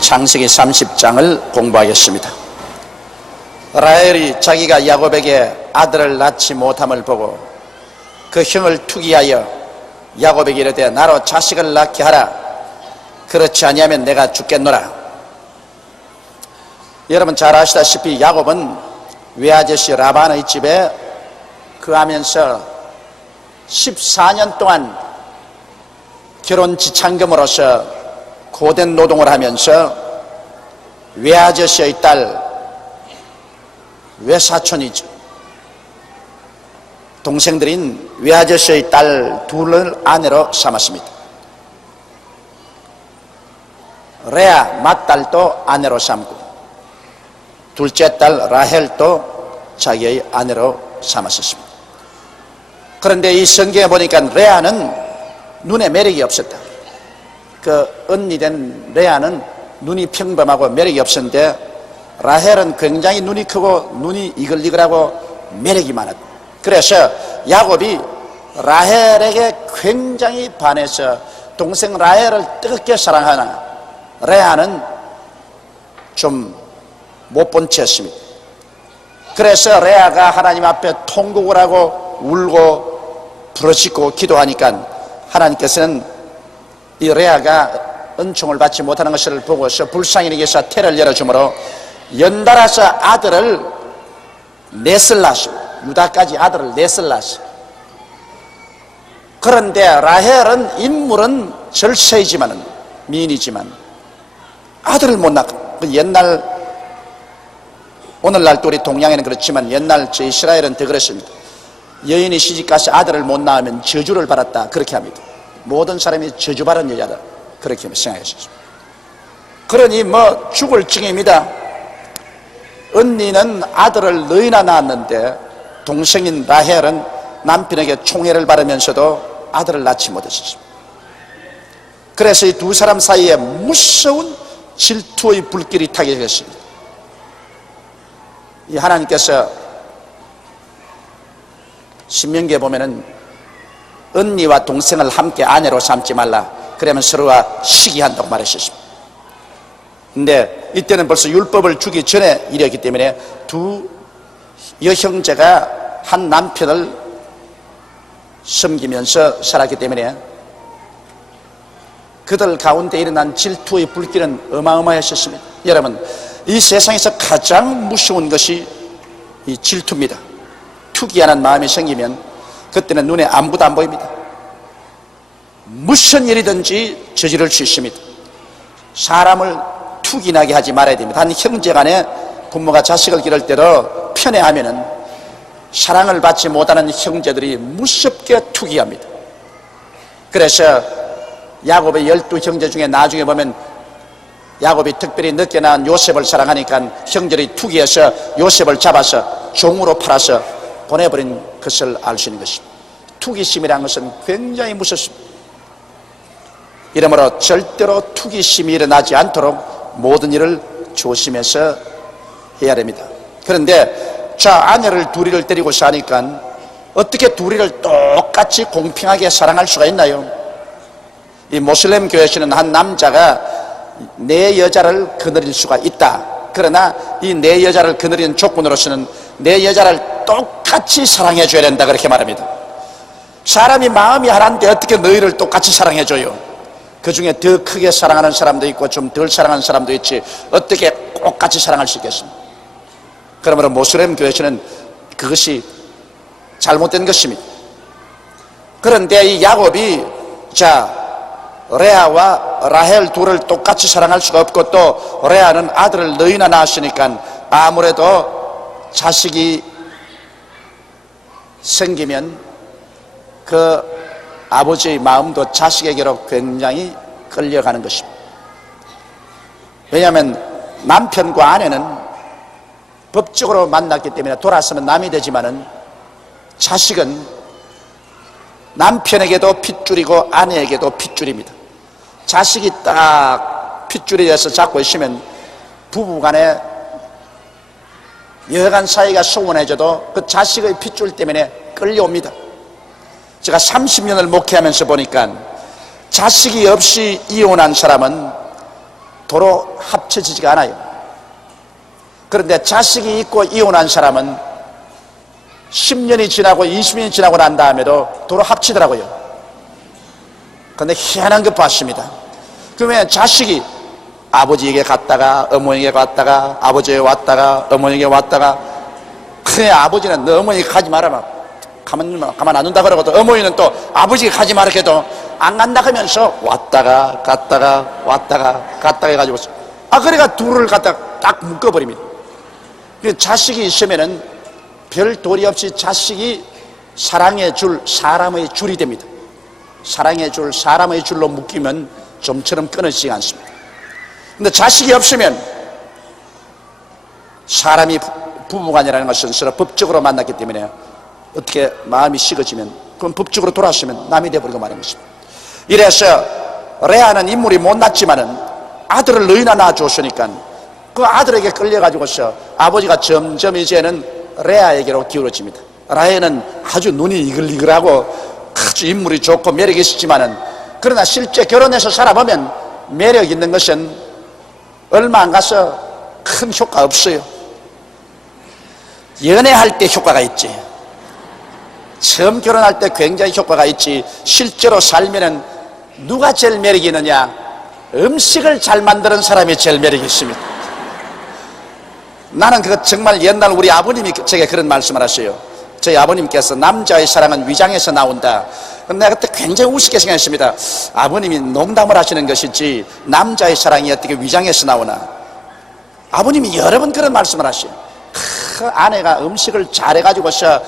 창세기 30장을 공부하겠습니다. 라헬이 자기가 야곱에게 아들을 낳지 못함을 보고 그 형을 투기하여 야곱에게 이르되 나로 자식을 낳게 하라. 그렇지 아니하면 내가 죽겠노라. 여러분 잘 아시다시피 야곱은 외아저씨 라반의 집에 거하면서 14년 동안 결혼 지참금으로서 고된 노동을 하면서 외아저씨의 딸, 외사촌이죠. 동생들인 외아저씨의 딸 둘을 아내로 삼았습니다. 레아 맏딸도 아내로 삼고 둘째 딸 라헬도 자기의 아내로 삼았습니다. 그런데 이 성경에 보니까 레아는 눈에 매력이 없었다. 그 언니된 레아는 눈이 평범하고 매력이 없었는데 라헬은 굉장히 눈이 크고 눈이 이글이글하고 매력이 많았다. 그래서 야곱이 라헬에게 굉장히 반해서 동생 라헬을 뜨겁게 사랑하나 레아는 좀 못 본 채였습니다. 그래서 레아가 하나님 앞에 통곡을 하고 울고 부르짖고 기도하니까 하나님께서는 이 레아가 은총을 받지 못하는 것을 보고서 불쌍히 여기서 태를 열어주므로 연달아서 아들을 넷을 낳았어. 유다까지 아들을 넷을 낳았어. 그런데 라헬은 인물은 절세이지만은 미인이지만 아들을 못 낳고 옛날 오늘날 또 우리 동양에는 그렇지만 옛날 저 이스라엘은 더 그랬습니다. 여인이 시집가서 아들을 못 낳으면 저주를 받았다 그렇게 합니다. 모든 사람이 저주받은 여자다 그렇게 생각했습니다. 그러니 뭐 죽을 징입니다. 언니는 아들을 너희나 낳았는데 동생인 라헬은 남편에게 총애를 받으면서도 아들을 낳지 못했습니다. 그래서 이 두 사람 사이에 무서운 질투의 불길이 타게 됐습니다. 이 하나님께서 신명기에 보면은 언니와 동생을 함께 아내로 삼지 말라. 그러면 서로가 시기한다고 말했습니다. 근데 이때는 벌써 율법을 주기 전에 일이었기 때문에 두 여형제가 한 남편을 섬기면서 살았기 때문에 그들 가운데 일어난 질투의 불길은 어마어마했었습니다. 여러분, 이 세상에서 가장 무서운 것이 이 질투입니다. 투기하는 마음이 생기면 그때는 눈에 아무것도 안 보입니다. 무슨 일이든지 저지를 수 있습니다. 사람을 투기나게 하지 말아야 됩니다. 한 형제간에 부모가 자식을 기를 때도 편애하면은 사랑을 받지 못하는 형제들이 무섭게 투기합니다. 그래서 야곱의 12형제 중에 나중에 보면 야곱이 특별히 늦게 낳은 요셉을 사랑하니까 형제들이 투기해서 요셉을 잡아서 종으로 팔아서 보내버린 것을 알 수 있는 것입니다. 투기심이라는 것은 굉장히 무섭습니다. 이러므로 절대로 투기심이 일어나지 않도록 모든 일을 조심해서 해야 됩니다. 그런데 자, 아내를 둘이를 데리고 사니까 어떻게 둘이를 똑같이 공평하게 사랑할 수가 있나요? 이 모슬렘 교회에서는 한 남자가 네 여자를 거느릴 수가 있다. 그러나 이 네 여자를 거느리는 조건으로서는 네 여자를 똑같이 사랑해 줘야 된다 그렇게 말합니다. 사람이 마음이 하나인데 어떻게 너희를 똑같이 사랑해 줘요? 그 중에 더 크게 사랑하는 사람도 있고 좀 덜 사랑하는 사람도 있지 어떻게 똑같이 사랑할 수 있겠습니까? 그러므로 모슬렘 교회에서는 그것이 잘못된 것입니다. 그런데 이 야곱이 레아와 라헬 둘을 똑같이 사랑할 수가 없고 또 레아는 아들을 너희나 낳았으니까 아무래도 자식이 생기면 그 아버지의 마음도 자식에게로 굉장히 끌려가는 것입니다. 왜냐하면 남편과 아내는 법적으로 만났기 때문에 돌아서면 남이 되지만은 자식은 남편에게도 핏줄이고 아내에게도 핏줄입니다. 자식이 딱 핏줄이 돼서 잡고 있으면 부부간에 여간 사이가 소원해져도 그 자식의 핏줄 때문에 끌려옵니다. 제가 30년을 목회하면서 보니까 자식이 없이 이혼한 사람은 도로 합쳐지지가 않아요. 그런데 자식이 있고 이혼한 사람은 10년이 지나고 20년이 지나고 난 다음에도 도로 합치더라고요. 그런데 희한한 것 봤습니다. 그러면 자식이 아버지에게 갔다가 어머니에게 갔다가 아버지에게 왔다가 어머니에게 왔다가, 그래 아버지는 너 어머니에게 가지 말아라 가만 안 둔다 그러거든. 어머니는 또 아버지에게 가지 말아 해도 안 간다 하면서 왔다가 갔다가 왔다가 갔다가 해가지고, 그래가 둘을 갖다 딱 묶어버립니다. 자식이 있으면은 별 도리 없이 자식이 사랑해 줄 사람의 줄이 됩니다. 사랑해 줄 사람의 줄로 묶이면 좀처럼 끊어지지 않습니다. 근데 자식이 없으면, 사람이 부부간이라는 것은 서로 법적으로 만났기 때문에 어떻게 마음이 식어지면 그건 법적으로 돌아서면 남이 되어버리고 말인 것입니다. 이래서 레아는 인물이 못났지만은 아들을 너희나 낳아줬으니까 그 아들에게 끌려가지고서 아버지가 점점 이제는 레아에게로 기울어집니다. 라헬은 아주 눈이 이글이글하고 아주 인물이 좋고 매력이 있었지만은, 그러나 실제 결혼해서 살아보면 매력 있는 것은 얼마 안 가서 큰 효과 없어요. 연애할 때 효과가 있지, 처음 결혼할 때 굉장히 효과가 있지, 실제로 살면은 누가 제일 매력이 있느냐? 음식을 잘 만드는 사람이 제일 매력이 있습니다. 나는 그거 정말 옛날 우리 아버님이 제게 그런 말씀을 하셔요. 저희 아버님께서 남자의 사랑은 위장에서 나온다. 내가 그때 굉장히 우습게 생각했습니다. 아버님이 농담을 하시는 것이지 남자의 사랑이 어떻게 위장에서 나오나. 아버님이 여러 번 그런 말씀을 하셔요. 그 아내가 음식을 잘해가지고서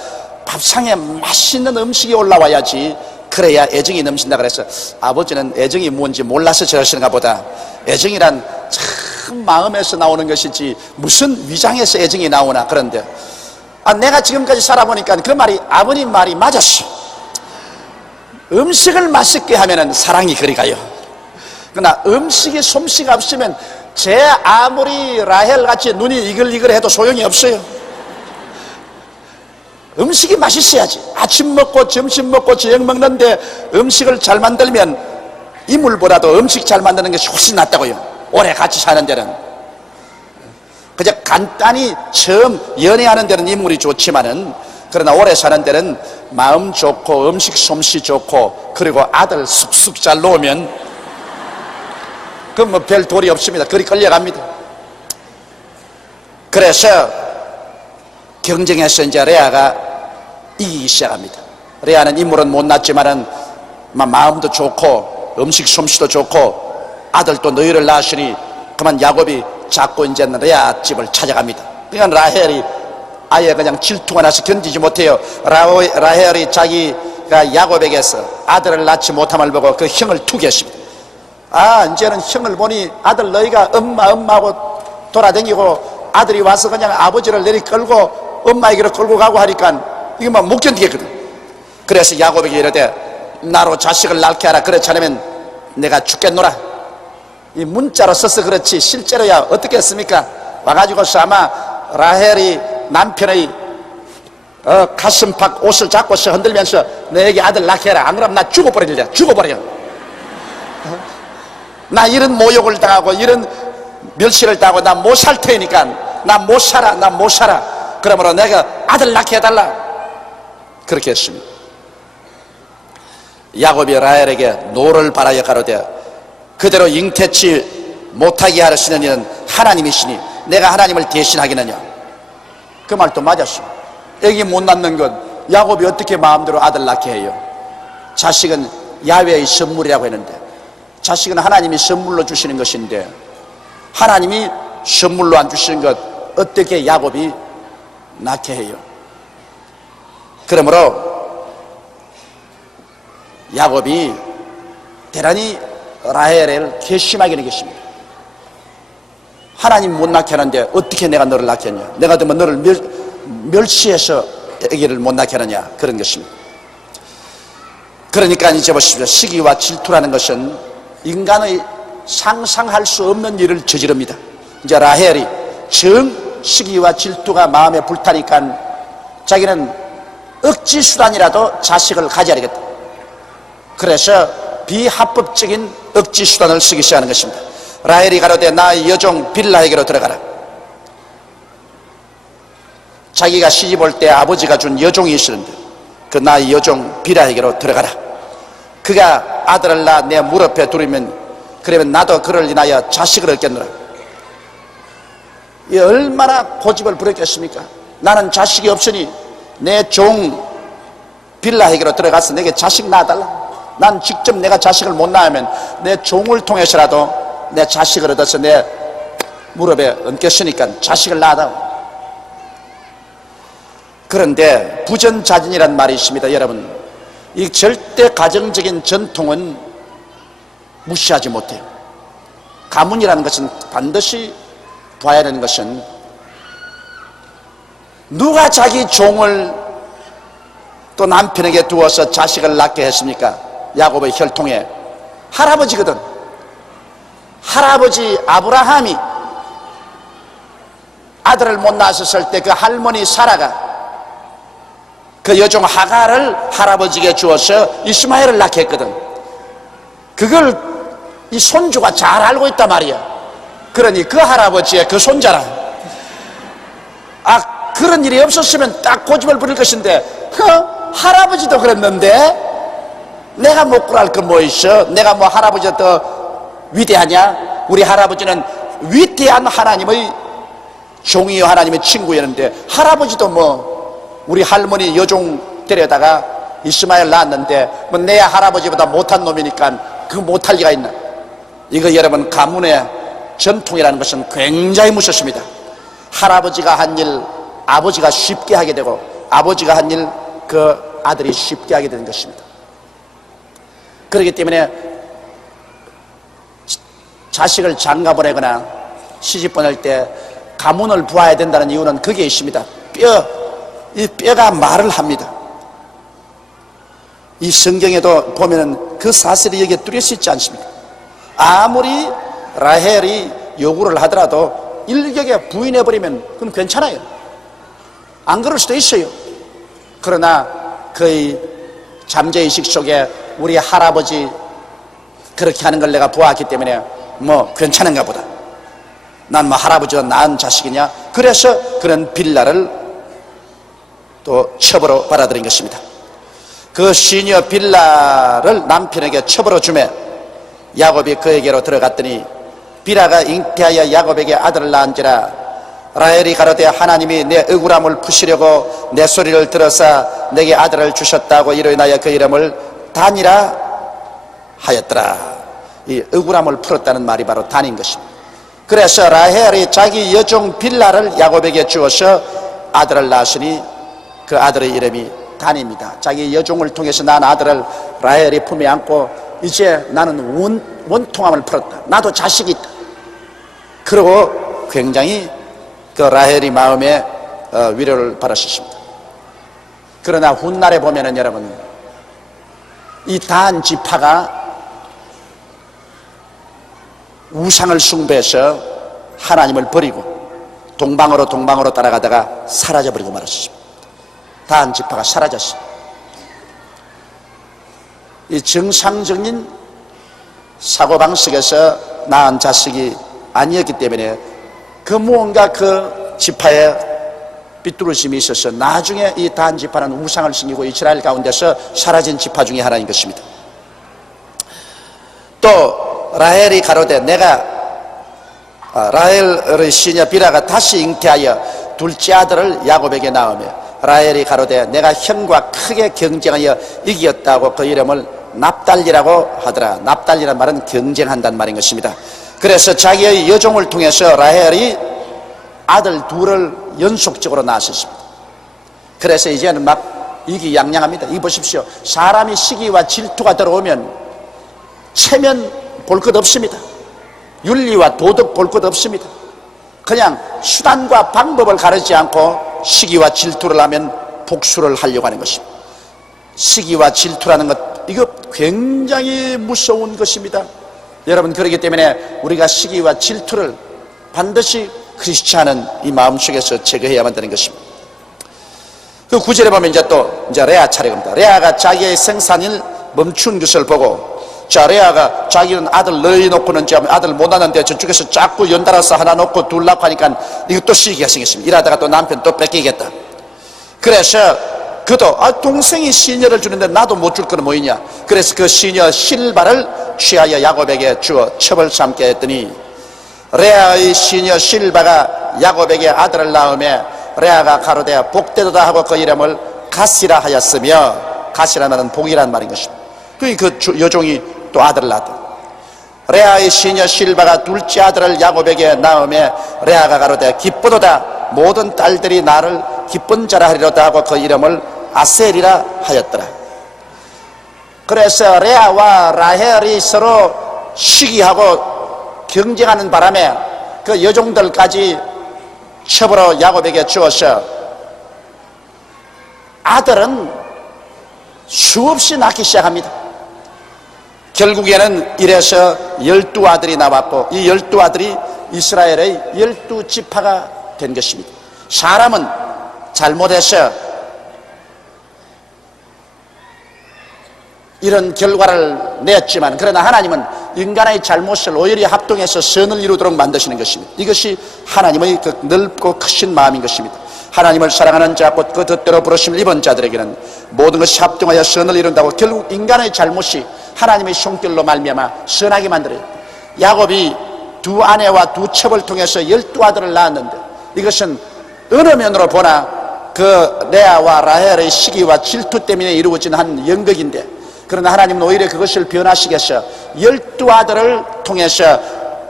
밥상에 맛있는 음식이 올라와야지, 그래야 애정이 넘친다 그래서, 아버지는 애정이 뭔지 몰라서 저러시는가 보다. 애정이란 참 마음에서 나오는 것이지 무슨 위장에서 애정이 나오나. 그런데 내가 지금까지 살아보니까 그 말이, 아버님 말이 맞았어. 음식을 맛있게 하면은 사랑이 그리 가요. 그러나 음식이 솜씨가 없으면 제 아무리 라헬 같이 눈이 이글이글해도 소용이 없어요. 음식이 맛있어야지. 아침 먹고 점심 먹고 저녁 먹는데 음식을 잘 만들면 이물보다도 음식 잘 만드는 것이 훨씬 낫다고요. 오래 같이 사는 데는. 그저 간단히 처음 연애하는 데는 인물이 좋지만은, 그러나 오래 사는 데는 마음 좋고 음식 솜씨 좋고 그리고 아들 쑥쑥 잘 놓으면 그건 뭐 별 도리 없습니다. 그리 끌려갑니다. 그래서 경쟁에서 이제 레아가 이기기 시작합니다. 레아는 인물은 못났지만은 마음도 좋고 음식 솜씨도 좋고 아들도 너희를 낳으시니, 그만 야곱이 자꾸 이제는 레아 집을 찾아갑니다. 그러니까 라헬이 아예 그냥 질투가 나서 견디지 못해요. 라헬이 자기가 야곱에게서 아들을 낳지 못함을 보고 그 형을 투기했습니다. 이제는 형을 보니 아들 너희가 엄마하고 돌아다니고 아들이 와서 그냥 아버지를 내리 끌고 엄마에게로 끌고 가고 하니까 이거 못 견디겠거든. 그래서 야곱에게 이르되 나로 자식을 낳게 하라. 그렇지 않으면 내가 죽겠노라. 이 문자로 써서 그렇지 실제로야 어떻게 했습니까? 와가지고서 아마 라헬이 남편의 가슴팍 옷을 잡고서 흔들면서 너에게 아들 낳게 해라. 안 그러면 나 죽어버리려. 죽어버려. 나 이런 모욕을 당하고 이런 멸시를 당하고 나 못 살 테니까 나 못 살아. 나 못 살아. 그러므로 내가 아들 낳게 해달라. 그렇게 했습니다. 야곱이 라헬에게 노를 바라여 가로되 그대로 잉태치 못하게 하시는 이는 하나님이시니 내가 하나님을 대신하겠느냐. 그 말도 맞았어. 애기 못 낳는 건 야곱이 어떻게 마음대로 아들 낳게 해요. 자식은 야훼의 선물이라고 했는데, 자식은 하나님이 선물로 주시는 것인데 하나님이 선물로 안 주시는 것 어떻게 야곱이 낳게 해요. 그러므로 야곱이 대단히 라헬을 괘씸하게 여겼습니다. 하나님 못 낳게 하는데 어떻게 내가 너를 낳겠냐. 내가 되면 너를 멸시해서 아기를 못 낳게 하느냐. 그런 것입니다. 그러니까 이제 보십시오. 시기와 질투라는 것은 인간의 상상할 수 없는 일을 저지릅니다. 이제 라헬이 정 시기와 질투가 마음에 불타니까 자기는 억지 수단이라도 자식을 가져야겠다. 그래서 비합법적인 억지 수단을 쓰기 시작하는 것입니다. 라헬이 가로되 나의 여종 빌라에게로 들어가라. 자기가 시집 올 때 아버지가 준 여종이 있었는데 그 나의 여종 빌라에게로 들어가라. 그가 아들을 낳아 내 무릎에 두르면 그러면 나도 그를 인하여 자식을 얻겠노라. 이 얼마나 고집을 부렸겠습니까? 나는 자식이 없으니 내 종 빌라에게로 들어가서 내게 자식 낳아달라. 난 직접 내가 자식을 못 낳으면 내 종을 통해서라도 내 자식을 얻어서 내 무릎에 얹겠으니까 자식을 낳아달라. 그런데 부전자진이란 말이 있습니다. 여러분, 이 절대 가정적인 전통은 무시하지 못해요. 가문이라는 것은 반드시 봐야 되는 것은 누가 자기 종을 또 남편에게 두어서 자식을 낳게 했습니까? 야곱의 혈통에 할아버지거든. 할아버지 아브라함이 아들을 못 낳았을 때 그 할머니 사라가 그 여종 하갈을 할아버지에게 주어서 이스마엘을 낳게 했거든. 그걸 이 손주가 잘 알고 있단 말이야. 그러니 그 할아버지의 그 손자라. 그런 일이 없었으면 딱 고집을 부릴 것인데 할아버지도 그랬는데 내가 못 구할 건 뭐 있어? 내가 뭐 할아버지가 더 위대하냐? 우리 할아버지는 위대한 하나님의 종이요 하나님의 친구였는데 할아버지도 뭐 우리 할머니 여종 데려다가 이스마엘 낳았는데 뭐 내 할아버지보다 못한 놈이니까 그 못할 리가 있나? 이거 여러분, 가문의 전통이라는 것은 굉장히 무섭습니다. 할아버지가 한 일 아버지가 쉽게 하게 되고 아버지가 한 일 그 아들이 쉽게 하게 되는 것입니다. 그렇기 때문에 자식을 장가 보내거나 시집 보낼 때 가문을 보아야 된다는 이유는 그게 있습니다. 이 뼈가 말을 합니다. 이 성경에도 보면은 그 사실이 여기에 뚜렷이 있지 않습니까? 아무리 라헬이 요구를 하더라도 일격에 부인해버리면 그럼 괜찮아요. 안 그럴 수도 있어요. 그러나 그의 잠재의식 속에 우리 할아버지 그렇게 하는 걸 내가 보았기 때문에 뭐 괜찮은가 보다. 난 뭐 할아버지가 낳은 자식이냐? 그래서 그런 빌라를 또 첩으로 받아들인 것입니다. 그 시녀 빌라를 남편에게 첩으로 주매 야곱이 그에게로 들어갔더니 빌라가 잉태하여 야곱에게 아들을 낳은지라. 라헬이 가로되 하나님이 내 억울함을 푸시려고 내 소리를 들어서 내게 아들을 주셨다고 이로 인하여 그 이름을 단이라 하였더라. 이 억울함을 풀었다는 말이 바로 단인 것입니다. 그래서 라헬이 자기 여종 빌라를 야곱에게 주어서 아들을 낳았으니 그 아들의 이름이 단입니다. 자기 여종을 통해서 낳은 아들을 라헬이 품에 안고 이제 나는 원통함을 풀었다. 나도 자식이 있다. 그리고 굉장히 그 라헬이 마음에 위로를 받았습니다. 그러나 훗날에 보면은 여러분, 이 단 지파가 우상을 숭배해서 하나님을 버리고 동방으로 따라가다가 사라져버리고 말았습니다. 단 지파가 사라졌어요. 이 정상적인 사고방식에서 낳은 자식이 아니었기 때문에 그 무언가 그 지파에 삐뚤어짐이 있어서 나중에 이 단 지파는 우상을 섬기고 이스라엘 가운데서 사라진 지파 중에 하나인 것입니다. 또 라헬이 가로되 내가 라헬의 시녀 빌라가 다시 잉태하여 둘째 아들을 야곱에게 낳으며 라헬이 가로되 내가 형과 크게 경쟁하여 이겼다고 그 이름을 납달리라고 하더라. 납달리란 말은 경쟁한다는 말인 것입니다. 그래서 자기의 여종을 통해서 라헬이 아들 둘을 연속적으로 낳았습니다. 그래서 이제는 막 이기양양합니다. 이 보십시오. 사람이 시기와 질투가 들어오면 체면 볼 것 없습니다. 윤리와 도덕 볼 것 없습니다. 그냥 수단과 방법을 가르치지 않고 시기와 질투를 하면 복수를 하려고 하는 것입니다. 시기와 질투라는 것, 이거 굉장히 무서운 것입니다. 여러분, 그렇기 때문에 우리가 시기와 질투를 반드시 크리스찬은 이 마음속에서 제거해야만 되는 것입니다. 그 9절에 보면 이제 레아 차례입니다. 레아가 자기의 생산을 멈춘 것을 보고 자, 레아가 자기는 아들 넣어놓고는 아들 못 낳는데 저쪽에서 자꾸 연달아서 하나 놓고 둘 낳고 하니까 이것도 시기가 생겼습니다. 이러다가 또 남편 또 뺏기겠다. 그래서 그도 동생이 시녀를 주는데 나도 못 줄 거는 뭐이냐. 그래서 그 시녀 실바를 취하여 야곱에게 주어 첩을 삼게 했더니 레아의 시녀 실바가 야곱에게 아들을 낳음에 레아가 가로되 복되도다 하고 그 이름을 가시라 하였으며, 가시라는 복이란 말인 것입니다. 그 여종이 또 아들을 낳았다. 레아의 시녀 실바가 둘째 아들을 야곱에게 낳음에 레아가 가로되 기쁘도다, 모든 딸들이 나를 기쁜 자라 하리로다 하고 그 이름을 아셀이라 하였더라. 그래서 레아와 라헬이 서로 시기하고 경쟁하는 바람에 그 여종들까지 첩으로 야곱에게 주어서 아들은 수없이 낳기 시작합니다. 결국에는 이래서 12아들이 나왔고 이 12아들이 이스라엘의 12지파가 된 것입니다. 사람은 잘못해서 이런 결과를 냈지만, 그러나 하나님은 인간의 잘못을 오히려 합동해서 선을 이루도록 만드시는 것입니다. 이것이 하나님의 그 넓고 크신 마음인 것입니다. 하나님을 사랑하는 자 곧 그 뜻대로 부르심을 입은 자들에게는 모든 것이 합동하여 선을 이룬다고. 결국 인간의 잘못이 하나님의 손길로 말미암아 선하게 만들어요. 야곱이 두 아내와 두 첩을 통해서 12아들을 낳았는데 이것은 어느 면으로 보나 그 레아와 라헬의 시기와 질투 때문에 이루어진 한 연극인데, 그러나 하나님은 오히려 그것을 변화시켜서 12아들을 통해서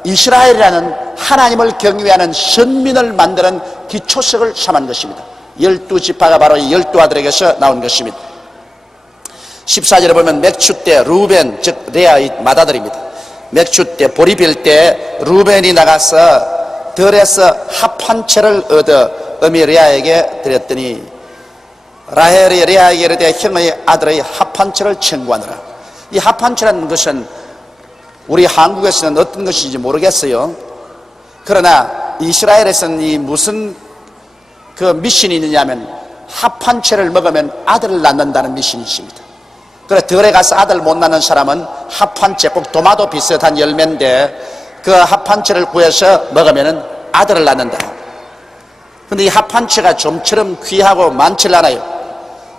이스라엘이라는 하나님을 경외하는 선민을 만드는 기초석을 삼은 것입니다. 12지파가 바로 이 12아들에게서 나온 것입니다. 14절에 보면 맥추 때 루벤, 즉 레아의 맏아들입니다. 맥추 때 보리 빌 때 루벤이 나가서 들에서 합 한 채를 얻어 어미 레아에게 드렸더니 라헬이 레아에게 이르되 형의 아들의 합 한 채를 청구하느라. 이 합 한 채라는 것은 우리 한국에서는 어떤 것인지 모르겠어요. 그러나 이스라엘에서는 이 무슨 그 미신이 있느냐면 합 한 채를 먹으면 아들을 낳는다는 미신이 있습니다. 그래 들에 가서 아들 못 낳는 사람은 합 한 채, 꼭 도마도 비슷한 열매인데 그 합 한 채를 구해서 먹으면 아들을 낳는다. 근데 이 합 한 채가 좀처럼 귀하고 많지 않아요.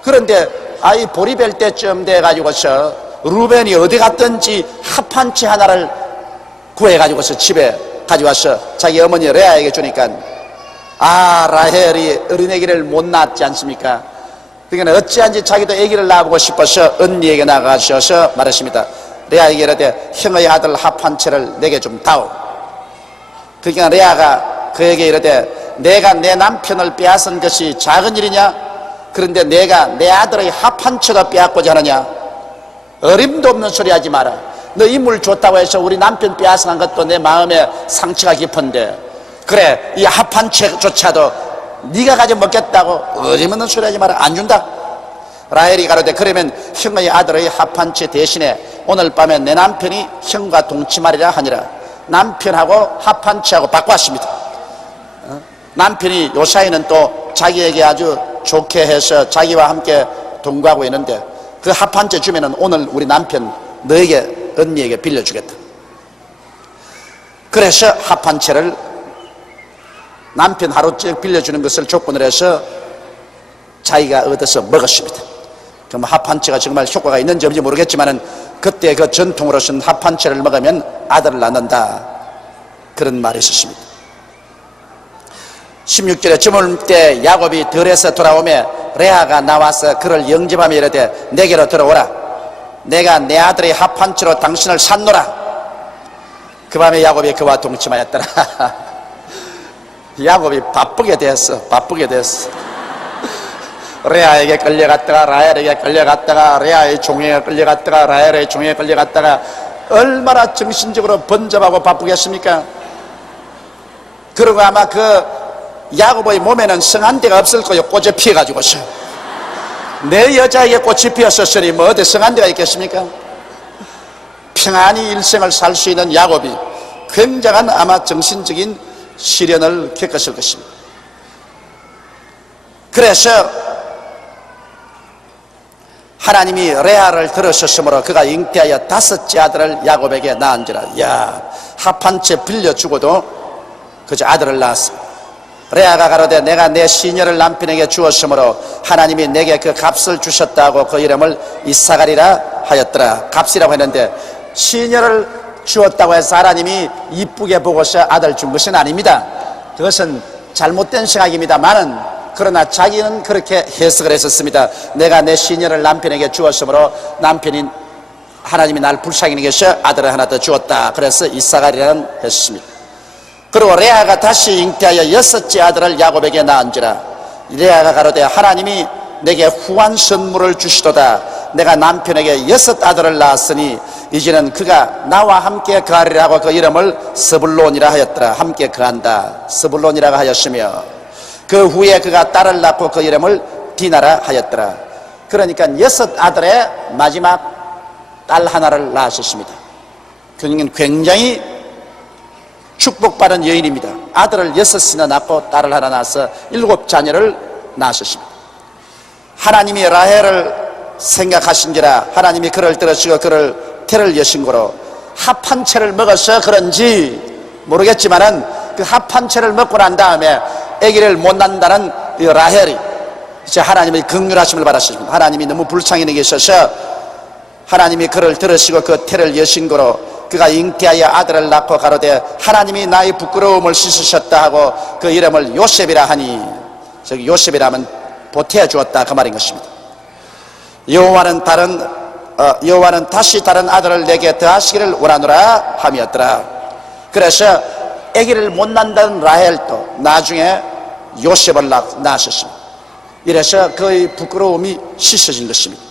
그런데 아이 보리 벨 때쯤 돼가지고서 루벤이 어디 갔든지 합 한 채 하나를 구해가지고서 집에 가져와서 자기 어머니 레아에게 주니까 라헬이 어린애기를 못 낳았지 않습니까? 그러니까 어찌한지 자기도 아기를 낳아보고 싶어서 언니에게 나가셔서 말했습니다. 레아에게 이르되 형의 아들 합 한 채를 내게 좀 다오. 그러니까 레아가 그에게 이르되 내가 내 남편을 빼앗은 것이 작은 일이냐? 그런데 내가 내 아들의 합 한 채도 빼앗고자 하느냐? 어림도 없는 소리 하지 마라. 너 인물 줬다고 해서 우리 남편 빼앗은 것도 내 마음에 상처가 깊은데, 그래 이 합 한 채조차도 네가 가져 먹겠다고 어림없는 소리 하지 마라. 안 준다. 라헬이 가로되 그러면 형의 아들의 합 한 채 대신에 오늘 밤에 내 남편이 형과 동침하리라 하니라. 남편하고 합 한 채하고 바꿨습니다. 남편이 요사이는 또 자기에게 아주 좋게 해서 자기와 함께 동거하고 있는데 그 합 한 채 주면은 오늘 우리 남편 너에게 언니에게 빌려주겠다. 그래서 합 한 채를 남편 하루씩 빌려주는 것을 조건으로 해서 자기가 얻어서 먹었습니다. 그럼 합 한 채가 정말 효과가 있는지 없는지 모르겠지만은 그때 그 전통으로서는 합 한 채를 먹으면 아들을 낳는다, 그런 말이 있었습니다. 16절에 저물 때 야곱이 들에서 돌아오매 레아가 나와서 그를 영접하며 이르되 내게로 들어오라. 내가 내 아들의 합 한 채로 당신을 샀노라. 그 밤에 야곱이 그와 동침하였더라. 야곱이 바쁘게 됐어. 레아에게 끌려갔다가 라헬에게 끌려갔다가 레아의 종에게 끌려갔다가 라헬의 종에게 끌려갔다가 얼마나 정신적으로 번잡하고 바쁘겠습니까? 그리고 아마 그 야곱의 몸에는 성한 데가 없을 거예요. 꽃에 피어가지고서. 내 여자에게 꽃이 피었었으니 뭐 어디 성한 데가 있겠습니까? 평안히 일생을 살 수 있는 야곱이 굉장한 아마 정신적인 시련을 겪었을 것입니다. 그래서 하나님이 레아를 들으셨으므로 그가 잉태하여 5째 아들을 야곱에게 낳은지라. 야, 합 한 채 빌려주고도 그저 아들을 낳았습니다. 레아가 가로되 내가 내 시녀를 남편에게 주었으므로 하나님이 내게 그 값을 주셨다고 그 이름을 이사갈이라 하였더라. 값이라고 했는데 시녀를 주었다고 해서 하나님이 이쁘게 보고서 아들 준 것은 아닙니다. 그것은 잘못된 생각입니다만은 그러나 자기는 그렇게 해석을 했었습니다. 내가 내 시녀를 남편에게 주었으므로 남편이 하나님이 날 불쌍히 여기셔 아들을 하나 더 주었다. 그래서 이사갈이라는 했습니다. 그리고 레아가 다시 잉태하여 6째 아들을 야곱에게 낳은지라. 레아가 가로되 하나님이 내게 후한 선물을 주시도다. 내가 남편에게 6 아들을 낳았으니 이제는 그가 나와 함께 거하리라 하고 그 이름을 스불론이라 하였더라. 함께 거한다. 스불론이라고 하였으며 그 후에 그가 딸을 낳고 그 이름을 디나라 하였더라. 그러니까 6 아들의 마지막 딸 하나를 낳으셨습니다. 그는 굉장히 축복받은 여인입니다. 아들을 6이나 낳고 딸을 하나 낳아서 7 자녀를 낳으셨습니다. 하나님이 라헬을 생각하신지라. 하나님이 그를 들으시고 그를 태를 여신 거로 합 한 채를 먹어서 그런지 모르겠지만은 그 합 한 채를 먹고 난 다음에 아기를 못 낳는다는 이 라헬이 이제 하나님의 긍휼하심을 받았습니다. 하나님이 너무 불쌍히 여기셔서 하나님이 그를 들으시고 그 태를 여신 거로 그가 잉태하여 아들을 낳고 가로되 하나님이 나의 부끄러움을 씻으셨다 하고 그 이름을 요셉이라 하니, 저기 요셉이라면 보태어 주었다 그 말인 것입니다. 여호와는 다시 다른 아들을 내게 더하시기를 원하노라 함이었더라. 그래서 아기를 못 낳는다는 라헬도 나중에 요셉을 낳으셨습니다. 이래서 그의 부끄러움이 씻어진 것입니다.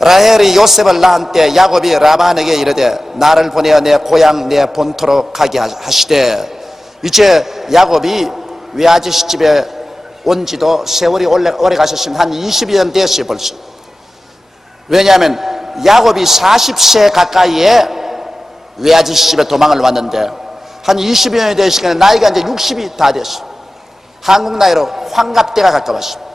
라헬이 요셉을 낳은 때 야곱이 라반에게 이르되 나를 보내어 내 고향 내 본토로 가게 하시되, 이제 야곱이 외아저씨 집에 온 지도 세월이 오래 가셨습니다. 한 20여 년 됐어요 벌써. 왜냐하면 야곱이 40세 가까이에 외아저씨 집에 도망을 왔는데 한 20여 년이 될 시간에 나이가 이제 60이 다 됐어요. 한국 나이로 환갑때가 가까웠습니다.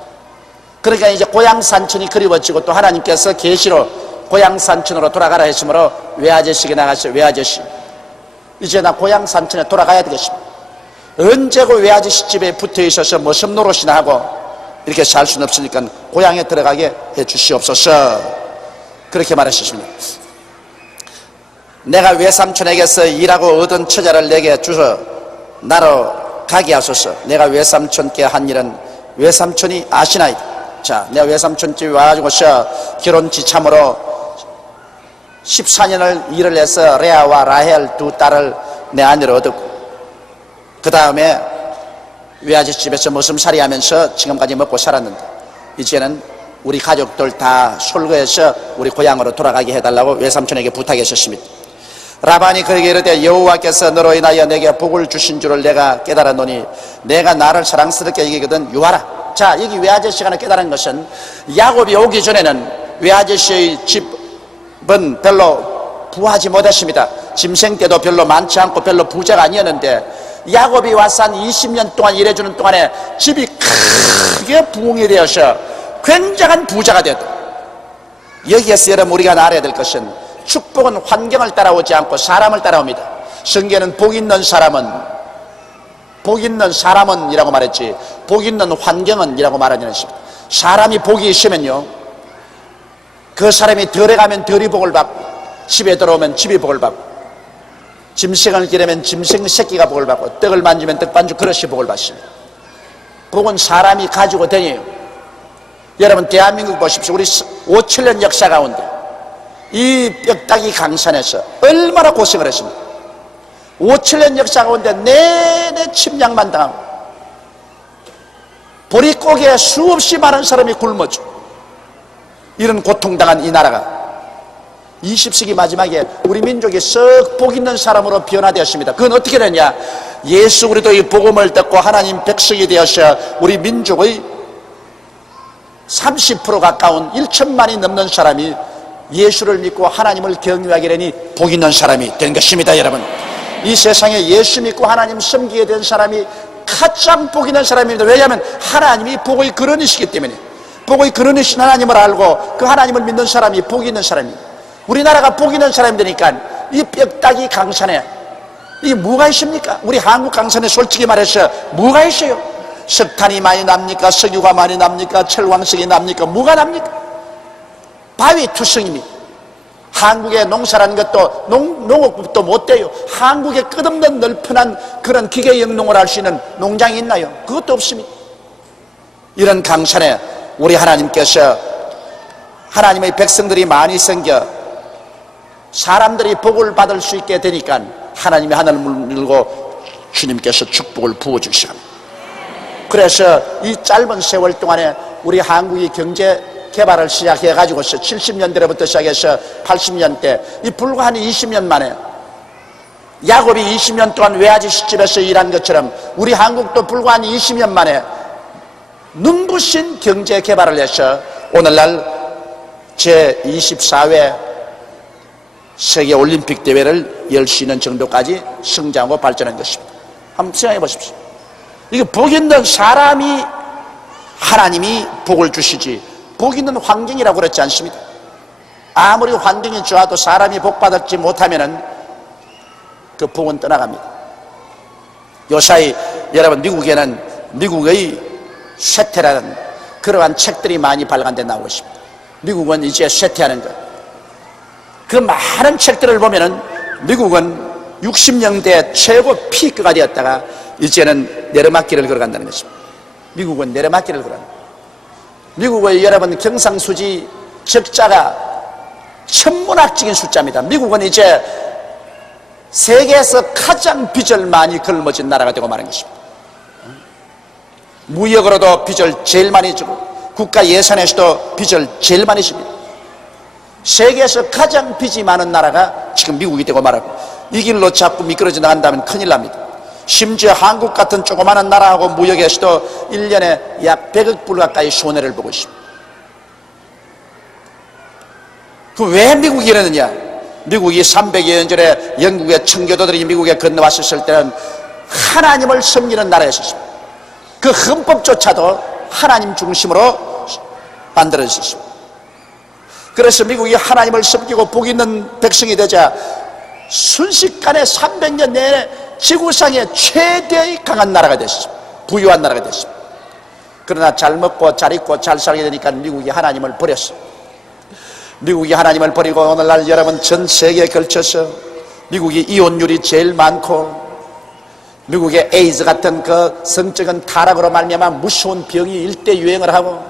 그러니까 이제 고향 산천이 그리워지고 또 하나님께서 계시로 고향 산천으로 돌아가라 했으므로 외아저씨가 나가서 외아저씨 이제 나 고향 산천에 돌아가야 되겠습니다. 언제고 외아저씨 집에 붙어 있어서 무슨 노릇이나 하고 이렇게 살 수는 없으니까 고향에 들어가게 해 주시옵소서. 그렇게 말하셨습니다. 내가 외삼촌에게서 일하고 얻은 처자를 내게 주서 나로 가게 하소서. 내가 외삼촌께 한 일은 외삼촌이 아시나이다. 자, 내가 외삼촌 집에 와가지고서 결혼치 참으로 14년을 일을 해서 레아와 라헬 2 딸을 내 아내로 얻었고 그 다음에 외아저씨 집에서 머슴살이 하면서 지금까지 먹고 살았는데 이제는 우리 가족들 다 솔거해서 우리 고향으로 돌아가게 해달라고 외삼촌에게 부탁했었습니다. 라반이 그에게 이르되 여호와께서 너로 인하여 내게 복을 주신 줄을 내가 깨달았노니 내가 나를 사랑스럽게 여기거든 유하라. 자, 여기 외아저씨가 깨달은 것은 야곱이 오기 전에는 외아저씨의 집은 별로 부하지 못했습니다. 짐생 때도 별로 많지 않고 별로 부자가 아니었는데 야곱이 와서 한 20년 동안 일해주는 동안에 집이 크게 부흥이 되어서 굉장한 부자가 되었다. 여기에서 여러분 우리가 알아야 될 것은 축복은 환경을 따라오지 않고 사람을 따라옵니다. 성경에는 복 있는 사람은 이라고 말했지 복 있는 환경은 이라고 말하지 않습니다. 사람이 복이 있으면요 그 사람이 덜에 가면 덜이 복을 받고 집에 들어오면 집이 복을 받고 짐승을 기르면 짐승 새끼가 복을 받고 떡을 만지면 떡반죽 그릇이 복을 받습니다. 복은 사람이 가지고 다녀요. 여러분 대한민국 보십시오. 우리 5,7년 역사 가운데 이 뼈다귀 강산에서 얼마나 고생을 했습니다. 5,7년 역사 가운데 내내 침략만 당하고 보릿고개에 수없이 많은 사람이 굶었죠. 이런 고통당한 이 나라가 20세기 마지막에 우리 민족이 썩 복 있는 사람으로 변화되었습니다. 그건 어떻게 되냐? 예수 그리스도의 복음을 듣고 하나님 백성이 되어서 우리 민족의 30% 가까운 1천만이 넘는 사람이 예수를 믿고 하나님을 경외하게 되니 복 있는 사람이 된 것입니다. 여러분 이 세상에 예수 믿고 하나님 섬기게 된 사람이 가장 복 있는 사람입니다. 왜냐하면 하나님이 복의 근원이시기 때문에 복의 근원이신 하나님을 알고 그 하나님을 믿는 사람이 복이 있는 사람입니다. 우리나라가 복이 있는 사람이 되니까 이 뼈다귀 강산에 이게 뭐가 있습니까? 우리 한국 강산에 솔직히 말해서 뭐가 있어요? 석탄이 많이 납니까? 석유가 많이 납니까? 철광석이 납니까? 뭐가 납니까? 바위 투성입니다. 한국에 농사라는 것도 농업법도 못 돼요. 한국에 끝없는 넓은한 그런 기계 영농을 할 수 있는 농장이 있나요? 그것도 없습니다. 이런 강산에 우리 하나님께서 하나님의 백성들이 많이 생겨 사람들이 복을 받을 수 있게 되니까 하나님이 하늘을 물고 주님께서 축복을 부어주시오. 그래서 이 짧은 세월 동안에 우리 한국이 경제 개발을 시작해가지고서 70년대로부터 시작해서 80년대 이 불과 한 20년 만에 야곱이 20년 동안 외아지 시집에서 일한 것처럼 우리 한국도 불과 한 20년 만에 눈부신 경제 개발을 해서 오늘날 제24회 세계 올림픽 대회를 열 수 있는 정도까지 성장하고 발전한 것입니다. 한번 생각해 보십시오. 이게 복 있는 사람이 하나님이 복을 주시지 복 있는 환경이라고 그랬지 않습니다. 아무리 환경이 좋아도 사람이 복 받지 못하면은 그 복은 떠나갑니다. 요사이 여러분 미국에는 미국의 쇠퇴라는 그러한 책들이 많이 발간돼 나오고 있습니다. 미국은 이제 쇠퇴하는 것. 그 많은 책들을 보면은 미국은 60년대 최고 피크가 되었다가 이제는 내리막길을 걸어간다는 것입니다. 미국은 내리막길을 걸어간다. 미국의 여러분 경상수지 적자가 천문학적인 숫자입니다. 미국은 이제 세계에서 가장 빚을 많이 걸머진 나라가 되고 마는 것입니다. 무역으로도 빚을 제일 많이 주고 국가 예산에서도 빚을 제일 많이 줍니다. 세계에서 가장 빚이 많은 나라가 지금 미국이 되고 말하고 이 길로 자꾸 미끄러져 나간다면 큰일 납니다. 심지어 한국 같은 조그마한 나라하고 무역에서도 1년에 약 100억 불 가까이 손해를 보고 있습니다. 그 왜 미국이 이러느냐? 미국이 300여 년 전에 영국의 청교도들이 미국에 건너왔을 때는 하나님을 섬기는 나라였습니다. 그 헌법조차도 하나님 중심으로 만들어졌습니다. 그래서 미국이 하나님을 섬기고 복 있는 백성이 되자 순식간에 300년 내내 지구상의 최대의 강한 나라가 됐습니다. 부유한 나라가 됐습니다. 그러나 잘 먹고 잘 입고 잘 살게 되니까 미국이 하나님을 버렸습니다. 미국이 하나님을 버리고 오늘날 여러분 전 세계에 걸쳐서 미국이 이혼율이 제일 많고 미국의 에이즈 같은 그 성적인 타락으로 말미암아 무서운 병이 일대 유행을 하고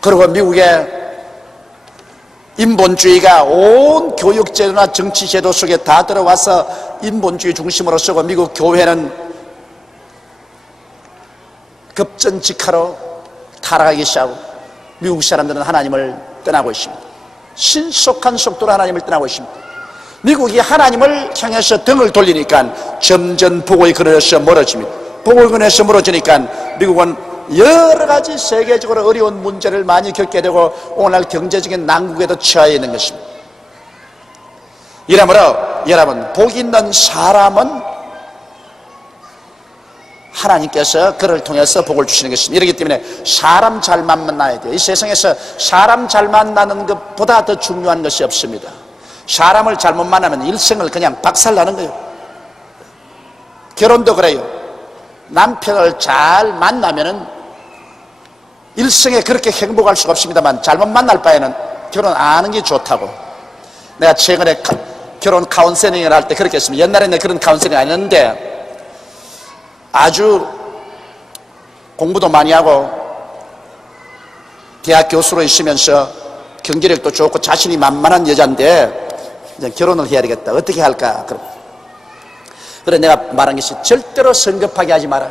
그리고 미국의 인본주의가 온 교육제도나 정치제도 속에 다 들어와서 인본주의 중심으로 쓰고 미국 교회는 급전직하로 타락하기 시작하고 미국 사람들은 하나님을 떠나고 있습니다. 신속한 속도로 하나님을 떠나고 있습니다. 미국이 하나님을 향해서 등을 돌리니까 점점 복의 근원에서 멀어집니다. 복의 근원에서 멀어지니까 미국은 여러 가지 세계적으로 어려운 문제를 많이 겪게 되고 오늘날 경제적인 난국에도 처해 있는 것입니다. 이러므로 여러분 복 있는 사람은 하나님께서 그를 통해서 복을 주시는 것입니다. 이렇기 때문에 사람 잘 만나야 돼요. 이 세상에서 사람 잘 만나는 것보다 더 중요한 것이 없습니다. 사람을 잘못 만나면 일생을 그냥 박살나는 거예요. 결혼도 그래요. 남편을 잘 만나면은 일생에 그렇게 행복할 수가 없습니다만 잘못 만날 바에는 결혼 안 하는 게 좋다고. 내가 최근에 결혼 카운셀링을 할 때 그렇게 했습니다. 옛날에는 그런 카운셀링 안 했는데 아주 공부도 많이 하고 대학 교수로 있으면서 경제력도 좋고 자신이 만만한 여자인데 이제 결혼을 해야 되겠다. 어떻게 할까? 그래 내가 말한 것이 절대로 성급하게 하지 마라.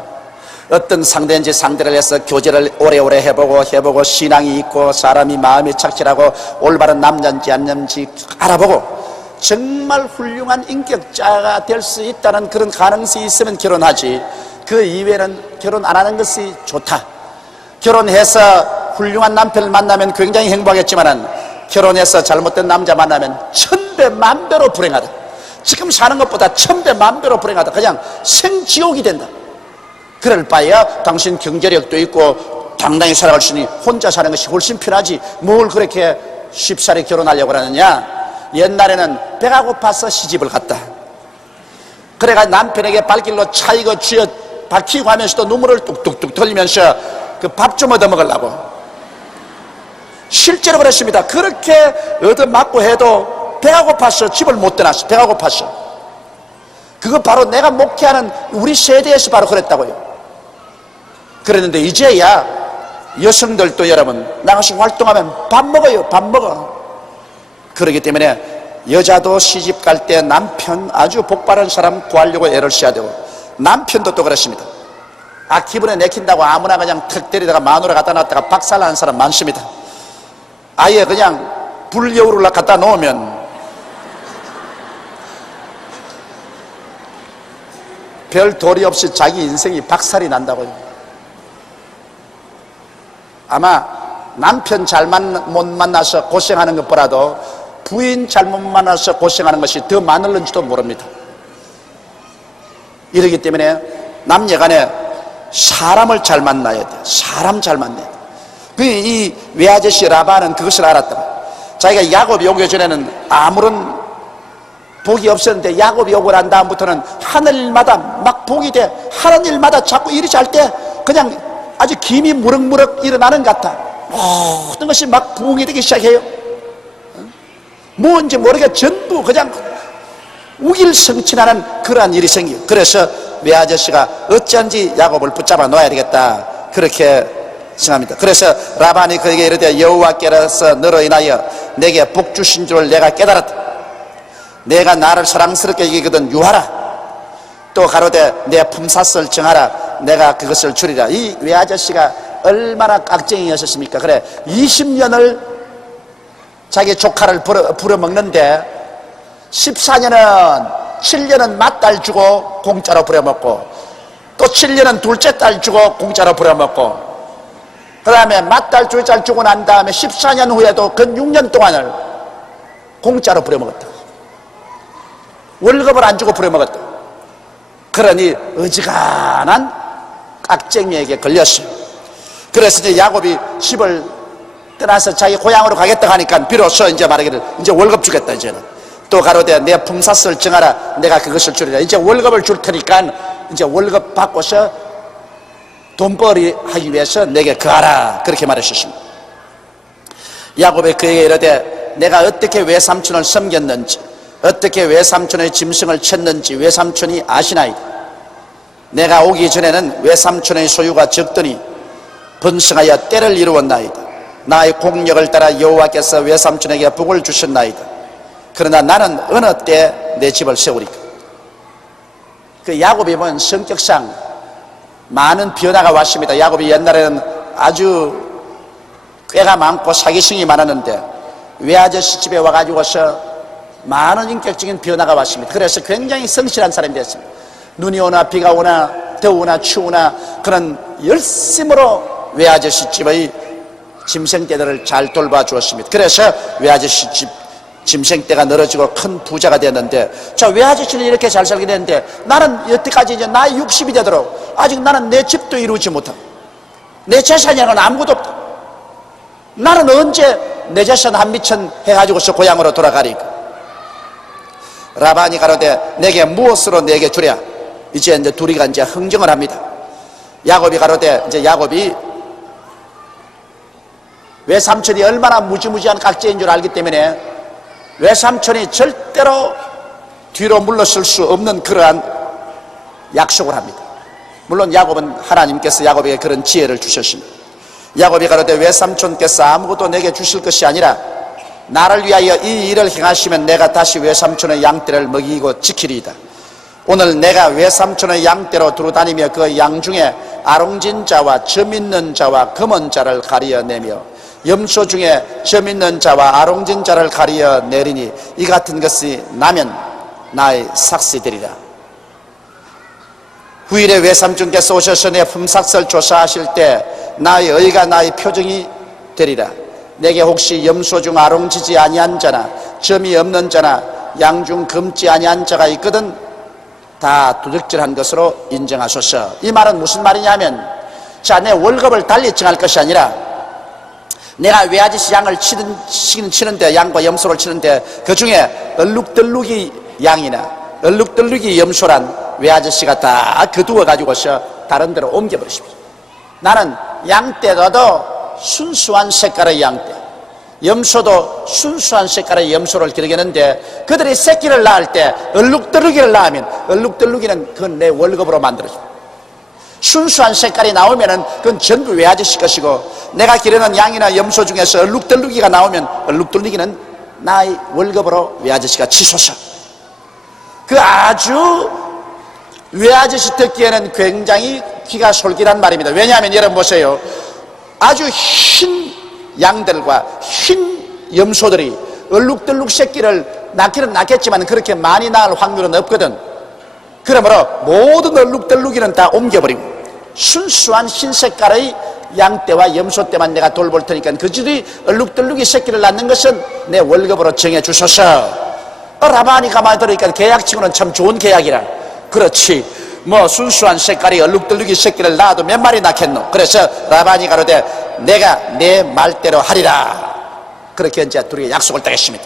어떤 상대인지 상대를 해서 교제를 오래오래 해보고 신앙이 있고 사람이 마음이 착실하고 올바른 남자인지 아닌지 알아보고 정말 훌륭한 인격자가 될 수 있다는 그런 가능성이 있으면 결혼하지. 그 이외에는 결혼 안 하는 것이 좋다. 결혼해서 훌륭한 남편을 만나면 굉장히 행복하겠지만 결혼해서 잘못된 남자 만나면 천배 만배로 불행하다. 지금 사는 것보다 천배 만배로 불행하다. 그냥 생지옥이 된다. 그럴 바에야 당신 경제력도 있고 당당히 살아갈 수 있으니 혼자 사는 것이 훨씬 편하지 뭘 그렇게 쉽사리 결혼하려고 하느냐. 옛날에는 배가 고파서 시집을 갔다. 그래가 남편에게 발길로 차이고 쥐어 박히고 하면서도 눈물을 뚝뚝뚝 흘리면서 그 밥 좀 얻어먹으려고. 실제로 그랬습니다. 그렇게 얻어맞고 해도 배가 고파서 집을 못 떠났어. 배가 고파서. 그거 바로 내가 목회하는 우리 세대에서 바로 그랬다고요. 그랬는데 이제야 여성들도 여러분 나가서 활동하면 밥 먹어요. 밥 먹어. 그렇기 때문에 여자도 시집 갈 때 남편 아주 복바른 사람 구하려고 애를 써야 되고, 남편도 또 그렇습니다. 기분에 내킨다고 아무나 그냥 턱 때리다가 마누라 갖다 놨다가 박살나는 사람 많습니다. 아예 그냥 불여우를 갖다 놓으면 별 도리 없이 자기 인생이 박살이 난다고요. 아마 남편 못 만나서 고생하는 것보다도 부인 잘못 만나서 고생하는 것이 더 많을는지도 모릅니다. 이러기 때문에 남녀간에 사람을 잘 만나야 돼. 사람 잘 만나야 돼. 이 외아저씨 라반은 그것을 알았다. 자기가 야곱이 오기 전에는 아무런 복이 없었는데 야곱이 오고 난 다음부터는 하는 일마다 막 복이 돼. 하는 일마다 자꾸 일이 잘 때 그냥 아주 김이 무럭무럭 일어나는 것 같아. 모든 것이 막 부흥이 되기 시작해요. 뭔지 모르게 전부 그냥 우길성천하는 그러한 일이 생겨요. 그래서 외아저씨가 어찌한지 야곱을 붙잡아 놓아야 되겠다 그렇게 생각합니다. 그래서 라반이 그에게 이르되 여호와께서 너로 인하여 내게 복 주신 줄을 내가 깨달았다. 내가 나를 사랑스럽게 여기거든 유하라. 또 가로되 내 품삯을 정하라. 내가 그것을 주리라. 이 외아저씨가 얼마나 깍쟁이였습니까? 그래 20년을 자기 조카를 부려먹는데 7년은 맏딸 주고 공짜로 부려먹고, 또 7년은 둘째 딸 주고 공짜로 부려먹고, 그 다음에 맏딸 둘째 딸 주고 난 다음에 14년 후에도 그 6년 동안을 공짜로 부려먹었다. 월급을 안 주고 부려먹었다. 그러니 어지간한 깍쟁이에게 걸렸어요. 그래서 이제 야곱이 집을 떠나서 자기 고향으로 가겠다 하니까 비로소 이제 말하기를 이제 월급 주겠다. 이제는 또 가로되 내 품삯을 정하라. 내가 그것을 주리라. 이제 월급을 줄 테니까 이제 월급 받고서 돈벌이 하기 위해서 내게 거하라. 그렇게 말하셨습니다. 야곱이 그에게 이르되 내가 어떻게 외삼촌을 섬겼는지, 어떻게 외삼촌의 짐승을 쳤는지 외삼촌이 아시나이다. 내가 오기 전에는 외삼촌의 소유가 적더니 번성하여 때를 이루었나이다. 나의 공력을 따라 여호와께서 외삼촌에게 복을 주셨나이다. 그러나 나는 어느 때 내 집을 세우리까. 그 야곱이 보면 성격상 많은 변화가 왔습니다. 야곱이 옛날에는 아주 꾀가 많고 사기성이 많았는데 외아저씨 집에 와가지고서 많은 인격적인 변화가 왔습니다. 그래서 굉장히 성실한 사람이 됐습니다. 눈이 오나 비가 오나 더우나 추우나 그런 열심으로 외아저씨 집의 짐승떼들을 잘 돌봐주었습니다. 그래서 외아저씨 집 짐승떼가 늘어지고 큰 부자가 됐는데, 자, 외아저씨는 이렇게 잘 살게 됐는데 나는 여태까지 이제 나이 60이 되도록 아직 나는 내 집도 이루지 못하고 내 재산이라는 건 아무것도 없다. 나는 언제 내 재산 한 미천 해가지고서 고향으로 돌아가리까. 라반이 가로되 내게 무엇으로 내게 주랴. 이제 둘이가 이제 흥정을 합니다. 야곱이 가로되, 이제 야곱이 외삼촌이 얼마나 무지무지한 깍쟁이인 줄 알기 때문에 외삼촌이 절대로 뒤로 물러설 수 없는 그러한 약속을 합니다. 물론 야곱은 하나님께서 야곱에게 그런 지혜를 주셨습니다. 야곱이 가로되 외삼촌께서 아무것도 내게 주실 것이 아니라 나를 위하여 이 일을 행하시면 내가 다시 외삼촌의 양떼를 먹이고 지키리이다. 오늘 내가 외삼촌의 양떼로 두루다니며 그 양 중에 아롱진 자와 점 있는 자와 검은 자를 가리어내며 염소 중에 점 있는 자와 아롱진 자를 가리어내리니 이 같은 것이 나면 나의 삭시 되리라. 후일에 외삼촌께서 오셔서 내 품삯을 조사하실 때 나의 의가 나의 표정이 되리라. 내게 혹시 염소 중 아롱지지 아니한 자나 점이 없는 자나 양 중 검지 아니한 자가 있거든 다 도둑질한 것으로 인정하소서. 이 말은 무슨 말이냐면 자, 내 월급을 달리 정할 것이 아니라 내가 외아저씨 양을 치는데, 양과 염소를 치는데 그 중에 얼룩덜룩이 양이나 얼룩덜룩이 염소란 외아저씨가 다 거두어 가지고서 다른 데로 옮겨버리십시오. 나는 양떼도 순수한 색깔의 양떼, 염소도 순수한 색깔의 염소를 기르겠는데 그들이 새끼를 낳을 때 얼룩덜룩이를 낳으면 얼룩덜룩이는 그건 내 월급으로 만들어줍니다. 순수한 색깔이 나오면은 그건 전부 외아저씨 것이고, 내가 기르는 양이나 염소 중에서 얼룩덜룩이가 나오면 얼룩덜룩이는 나의 월급으로 외아저씨가 치소서. 그 아주 외아저씨 듣기에는 굉장히 귀가 솔깃한 말입니다. 왜냐하면 여러분 보세요. 아주 흰 양들과 흰 염소들이 얼룩덜룩 새끼를 낳기는 낳겠지만 그렇게 많이 낳을 확률은 없거든. 그러므로 모든 얼룩덜룩이는 다 옮겨버리고 순수한 흰 색깔의 양떼와 염소떼만 내가 돌볼 테니까 그들이 얼룩덜룩이 새끼를 낳는 것은 내 월급으로 정해 주소서. 라반이 가만히 들으니까 계약치고는 참 좋은 계약이라. 그렇지, 뭐 순수한 색깔이 얼룩덜룩이 새끼를 낳아도 몇 마리 낳겠노. 그래서 라반이 가로되 내가 내 말대로 하리라. 그렇게 이제 둘이 약속을 따겠습니다.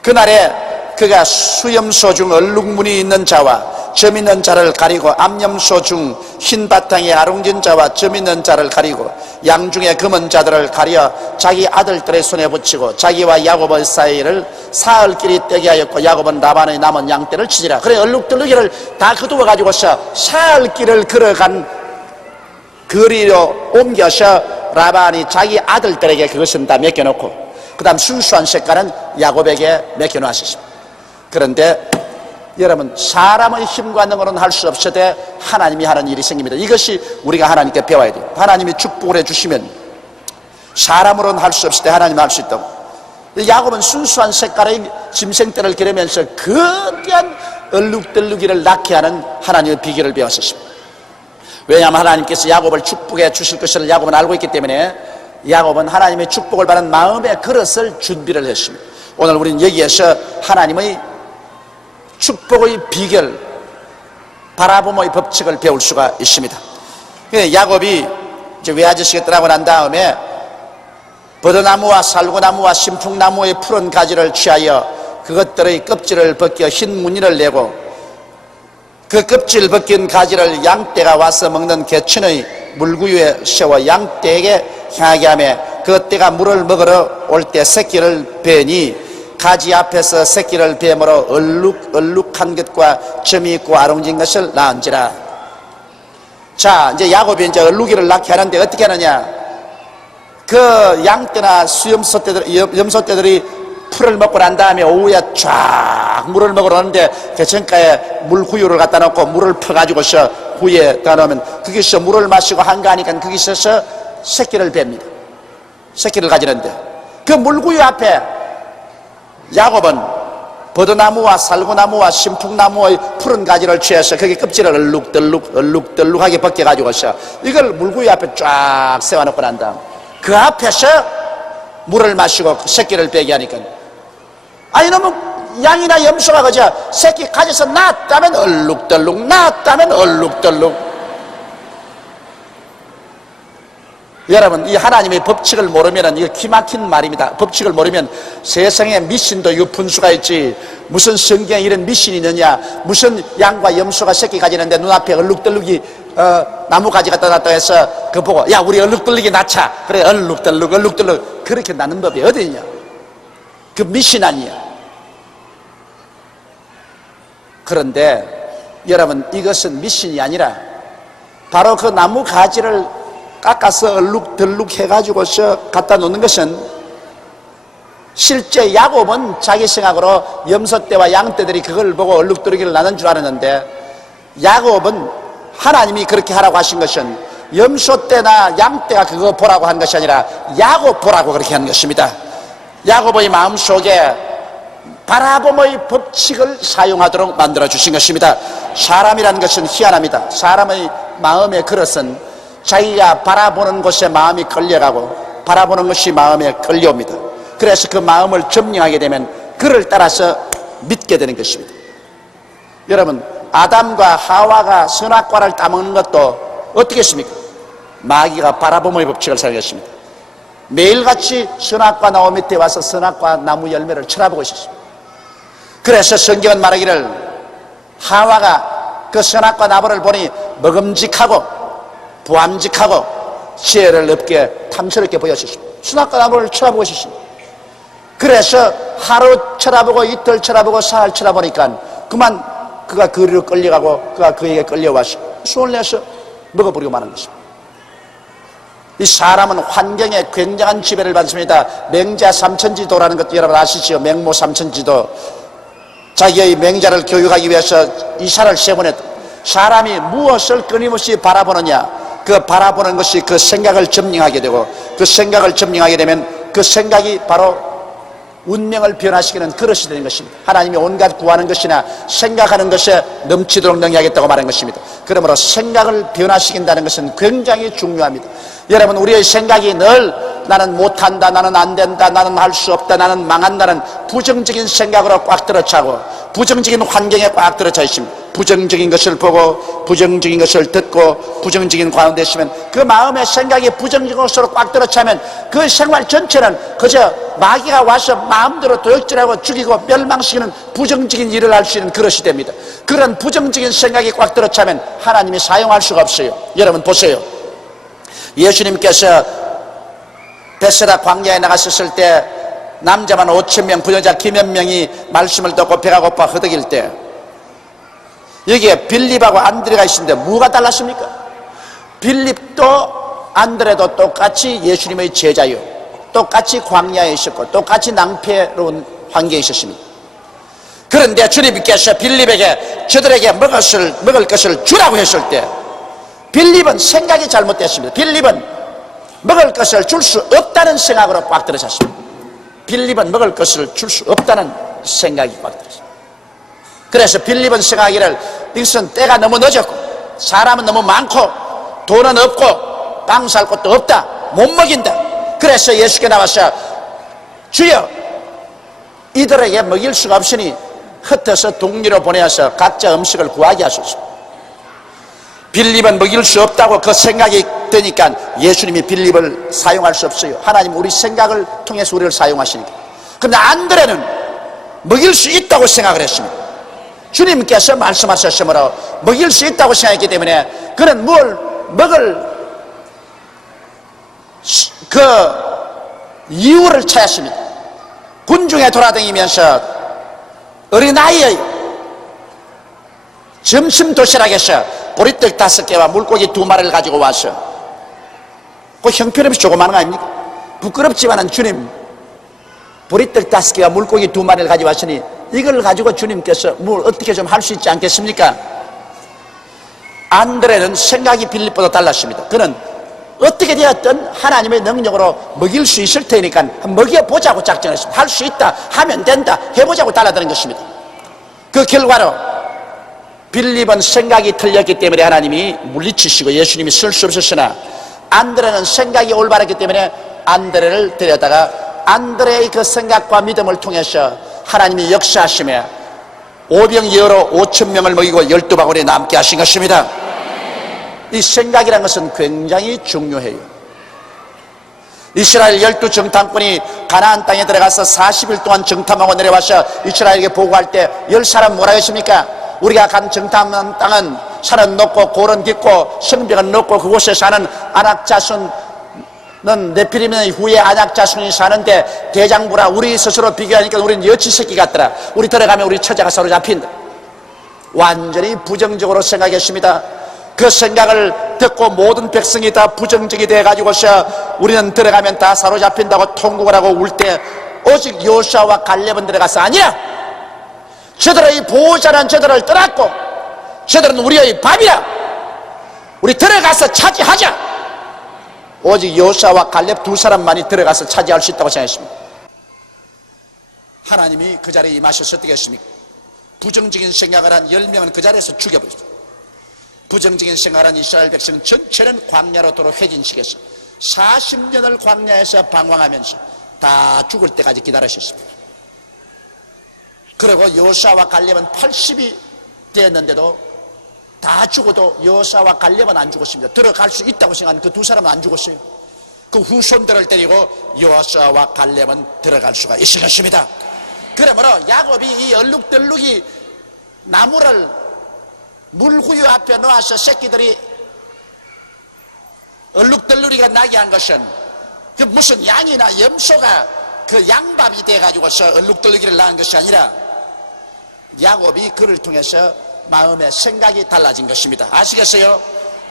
그날에 그가 수염소 중 얼룩무늬 있는 자와 점 있는 자를 가리고 암염소 중 흰 바탕에 아롱진 자와 점 있는 자를 가리고 양 중에 검은 자들을 가려 자기 아들들의 손에 붙이고 자기와 야곱의 사이를 사흘길이 떼게 하였고 야곱은 라반의 남은 양떼를 치지라. 그래, 얼룩덜룩이를 다 거두어 가지고서 사흘길을 걸어간 거리로 옮겨서 라반이 자기 아들들에게 그것은 다 맡겨놓고 그 다음 순수한 색깔은 야곱에게 맡겨놓았습니다. 그런데 여러분, 사람의 힘과 능으로는 할 수 없으되 하나님이 하는 일이 생깁니다. 이것이 우리가 하나님께 배워야 돼요. 하나님이 축복을 해주시면 사람으로는 할 수 없을 때 하나님은 할 수 있다고. 야곱은 순수한 색깔의 짐승떼를 기르면서 거대한 얼룩덜룩이를 낳게 하는 하나님의 비결을 배웠었습니다. 왜냐하면 하나님께서 야곱을 축복해 주실 것을 야곱은 알고 있기 때문에 야곱은 하나님의 축복을 받는 마음의 그릇을 준비를 했습니다. 오늘 우리는 여기에서 하나님의 축복의 비결, 바라봄의 법칙을 배울 수가 있습니다. 야곱이 이제 외아저씨가 떠나고 난 다음에 버드나무와 살구나무와 신풍나무의 푸른 가지를 취하여 그것들의 껍질을 벗겨 흰 무늬를 내고 그 껍질 벗긴 가지를 양떼가 와서 먹는 개천의 물구유에 세워 양떼에게 향하게 하며 그 떼가 물을 먹으러 올 때 새끼를 베니 가지 앞에서 새끼를 뱀으로 얼룩한 것과 점이 있고 아롱진 것을 낳은지라. 자, 이제 야곱이 이제 얼룩이를 낳게 하는데 어떻게 하느냐? 그 양떼나 염소떼들이 풀을 먹고 난 다음에 오후에 쫙 물을 먹으러 오는데 개천가에 물구유를 갖다 놓고 물을 퍼가지고서 구유에다 놓으면 거기서 물을 마시고 한가하니까 거기서 새끼를 뱀니다. 새끼를 가지는데 그 물구유 앞에 야곱은 버드나무와 살구나무와 신풍나무의 푸른 가지를 취해서 거기 껍질을 얼룩덜룩하게 벗겨가지고서 이걸 물구유 앞에 쫙 세워놓고 난 다음 그 앞에서 물을 마시고 새끼를 빼게 하니까, 아니 너무 양이나 염소가 그저 새끼 가져서 낳았다면 얼룩덜룩, 낳았다면 얼룩덜룩. 여러분, 이 하나님의 법칙을 모르면 이거 기막힌 말입니다. 법칙을 모르면 세상에 미신도 유푼수가 있지, 무슨 성경에 이런 미신이 있느냐, 무슨 양과 염소가 새끼 가지는데 눈앞에 얼룩덜룩이 나무가지 갖다 놨다 해서 그거 보고 야 우리 얼룩덜룩이 낳자, 그래 얼룩덜룩 그렇게 낳는 법이 어디 있냐. 그 미신 아니야. 그런데 여러분, 이것은 미신이 아니라 바로 그 나무 가지를 깎아서 얼룩덜룩 해가지고서 갖다 놓는 것은, 실제 야곱은 자기 생각으로 염소떼와 양떼들이 그걸 보고 얼룩덜룩이를 나는 줄 알았는데, 야곱은 하나님이 그렇게 하라고 하신 것은 염소떼나 양떼가 그거 보라고 한 것이 아니라 야곱 보라고 그렇게 한 것입니다. 야곱의 마음속에 바라봄의 법칙을 사용하도록 만들어 주신 것입니다. 사람이라는 것은 희한합니다. 사람의 마음의 그릇은 자기가 바라보는 곳에 마음이 끌려가고 바라보는 것이 마음에 끌려옵니다. 그래서 그 마음을 점령하게 되면 그를 따라서 믿게 되는 것입니다. 여러분, 아담과 하와가 선악과를 따먹는 것도 어떻게 했습니까? 마귀가 바라봄의 법칙을 사용했습니다. 매일같이 선악과 나무 밑에 와서 선악과 나무 열매를 쳐다보고 있었습니다. 그래서 성경은 말하기를 하와가 그 선악과 나무를 보니 먹음직하고 부함직하고 지혜를 없게 탐스럽게 보였습니다. 선악과 나무를 쳐다보고 있었습니다. 그래서 하루 쳐다보고 이틀 쳐다보고 사흘 쳐다보니까 그만 그가 그리로 끌려가고 그가 그에게 끌려와서 손을 내서 먹어버리고 마는 것입니다. 이 사람은 환경에 굉장한 지배를 받습니다. 맹자 삼천지도라는 것도 여러분 아시죠? 맹모 삼천지도. 자기의 맹자를 교육하기 위해서 이사를 세워냈다. 사람이 무엇을 끊임없이 바라보느냐, 그 바라보는 것이 그 생각을 점령하게 되고, 그 생각을 점령하게 되면 그 생각이 바로 운명을 변화시키는 그릇이 되는 것입니다. 하나님이 온갖 구하는 것이나 생각하는 것에 넘치도록 능하겠다고 말한 것입니다. 그러므로 생각을 변화시킨다는 것은 굉장히 중요합니다. 여러분, 우리의 생각이 늘 나는 못한다, 나는 안 된다, 나는 할 수 없다, 나는 망한다는 부정적인 생각으로 꽉 들어차고 부정적인 환경에 꽉 들어차 있습니다. 부정적인 것을 보고 부정적인 것을 듣고 부정적인 가운데 있으면 그 마음의 생각이 부정적인 것으로 꽉 들어차면 그 생활 전체는 그저 마귀가 와서 마음대로 도역질하고 죽이고 멸망시키는 부정적인 일을 할 수 있는 그릇이 됩니다. 그런 부정적인 생각이 꽉 들어차면 하나님이 사용할 수가 없어요. 여러분 보세요. 예수님께서 베세다 광야에 나갔었을 때 남자만 5,000명, 부여자 기몇 명이 말씀을 듣고 배가 고파 허덕일 때 여기에 빌립하고 안드레가 있는데 뭐가 달랐습니까? 빌립도 안드레도 똑같이 예수님의 제자요, 똑같이 광야에 있었고 똑같이 낭패로운 환경에 있었습니다. 그런데 주님께서 빌립에게 저들에게 먹을 것을 주라고 했을 때 빌립은 생각이 잘못됐습니다. 빌립은 먹을 것을 줄 수 없다는 생각으로 꽉 들어섰습니다. 빌립은 먹을 것을 줄 수 없다는 생각이 꽉 들었습니다. 그래서 빌립은 생각하기를 이것은 때가 너무 늦었고 사람은 너무 많고 돈은 없고 빵 살 곳도 없다, 못 먹인다. 그래서 예수께 나와서 주여, 이들에게 먹일 수가 없으니 흩어서 동리로 보내어서 각자 음식을 구하게 하소서. 빌립은 먹일 수 없다고 그 생각이 되니까 예수님이 빌립을 사용할 수 없어요. 하나님 우리 생각을 통해서 우리를 사용하시니까. 그런데 안드레는 먹일 수 있다고 생각을 했습니다. 주님께서 말씀하셨으므로 먹일 수 있다고 생각했기 때문에 그는 뭘 먹을 그 이유를 찾았습니다. 군중에 돌아다니면서 어린아이의 점심 도시락에서 보리떡 5개와 물고기 2마리를 가지고 와서 그 형편없이 조그마한 거 아닙니까? 부끄럽지만은 주님, 보리떡 5개와 물고기 2마리를 가지고 왔으니 이걸 가지고 주님께서 뭘 어떻게 좀 할 수 있지 않겠습니까? 안드레는 생각이 빌립보다 달랐습니다. 그는 어떻게 되었든 하나님의 능력으로 먹일 수 있을 테니까 먹여보자고 작정했습니다. 할 수 있다, 하면 된다, 해보자고 달라드는 것입니다. 그 결과로 빌립은 생각이 틀렸기 때문에 하나님이 물리치시고 예수님이 쓸 수 없었으나 안드레는 생각이 올바랐기 때문에 안드레를 데려다가 안드레의 그 생각과 믿음을 통해서 하나님이 역사하시며 오병이어로 5,000명을 먹이고 12바구니에 남게 하신 것입니다. 이 생각이라는 것은 굉장히 중요해요. 이스라엘 12정탐꾼이 가나안 땅에 들어가서 40일 동안 정탐하고 내려와서 이스라엘에게 보고할 때 10사람 뭐라고 했습니까? 우리가 간 정탐한 땅은 산은 높고 골은 깊고 성벽은 높고 그곳에 사는 안악자손은 네피림의 후에 안악자손이 사는데 대장부라 우리 스스로 비교하니까 우리는 여치새끼 같더라. 우리 들어가면 우리 처자가 사로잡힌다. 완전히 부정적으로 생각했습니다. 그 생각을 듣고 모든 백성이 다 부정적이 돼가지고서 우리는 들어가면 다 사로잡힌다고 통곡을 하고 울 때 오직 여호수아와 갈렙은 들어가서 아니야, 저들의 보호자는 저들을 떠났고 저들은 우리의 밥이라, 우리 들어가서 차지하자. 오직 여호수아와 갈렙 2사람만이 들어가서 차지할 수 있다고 생각했습니다. 하나님이 그 자리에 임하셔서 어떻게 했습니까? 부정적인 생각을 한 10명은 그 자리에서 죽여버렸습니다. 부정적인 생각을 한 이스라엘 백성 전체는 광야로 도로 회진시켜서 40년을 광야에서 방황하면서 다 죽을 때까지 기다리셨습니다. 그리고 여호수아와 갈렙은 80이 되었는데도 다 죽어도 여호수아와 갈렙은 안 죽었습니다. 들어갈 수 있다고 생각하는 그 두 사람은 안 죽었어요. 그 후손들을 때리고 여호수아와 갈렙은 들어갈 수가 있을 것입니다. 그러므로 야곱이 이 얼룩덜룩이 나무를 물구유 앞에 놓아서 새끼들이 얼룩덜룩이가 나게 한 것은 그 무슨 양이나 염소가 그 양밥이 돼가지고서 얼룩덜룩이를 낳은 것이 아니라 야곱이 그를 통해서 마음의 생각이 달라진 것입니다. 아시겠어요?